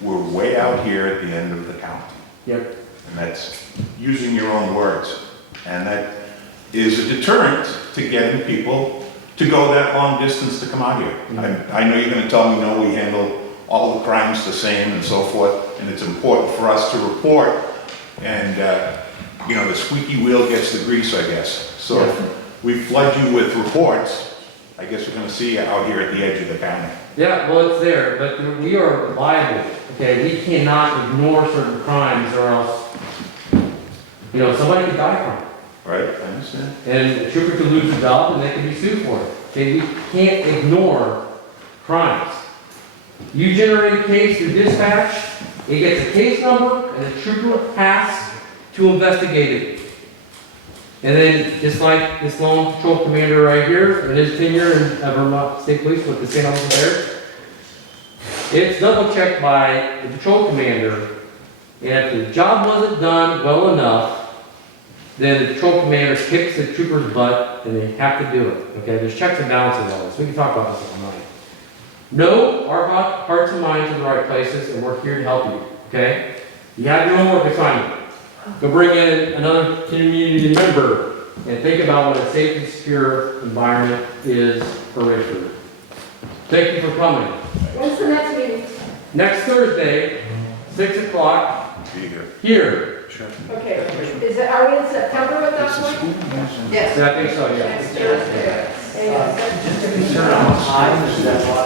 we're way out here at the end of the county. Yep. And that's using your own words. And that is a deterrent to getting people to go that long distance to come out here. Mm-hmm. I know you're gonna tell me, no, we handle all the crimes the same and so forth, and it's important for us to report. And you know, the squeaky wheel gets the grease, I guess. So Yeah. if we flood you with reports, I guess we're gonna see you out here at the edge of the county. Yeah, well, it's there, but we are liable, okay? We cannot ignore certain crimes or else, you know, somebody could die from it. Right, I understand. And the trooper could lose a job and they could be sued for it. Okay, we can't ignore crimes. You generate a case through dispatch, it gets a case number, and the trooper has to investigate it. And then, just like this lone patrol commander right here, in his tenure in Vermont State Police with the St. Albans Bears, it's double checked by the patrol commander, and if the job wasn't done well enough, then the patrol commander kicks the trooper's butt, and they have to do it. Okay, there's checks and balances on this. We can talk about this all night. No, our hearts and minds are in the right places, and we're here to help you. Okay, you have your homework assignment. Go bring in another community member and think about what a safe and secure environment is for Richford. Thank you for coming. When's the next meeting? Next Thursday, 6 o'clock, Be here. here. Sure. Okay, is it, are we in September at that point? Yeah, I think so, yeah. Next Thursday. Just a concern on time, is that why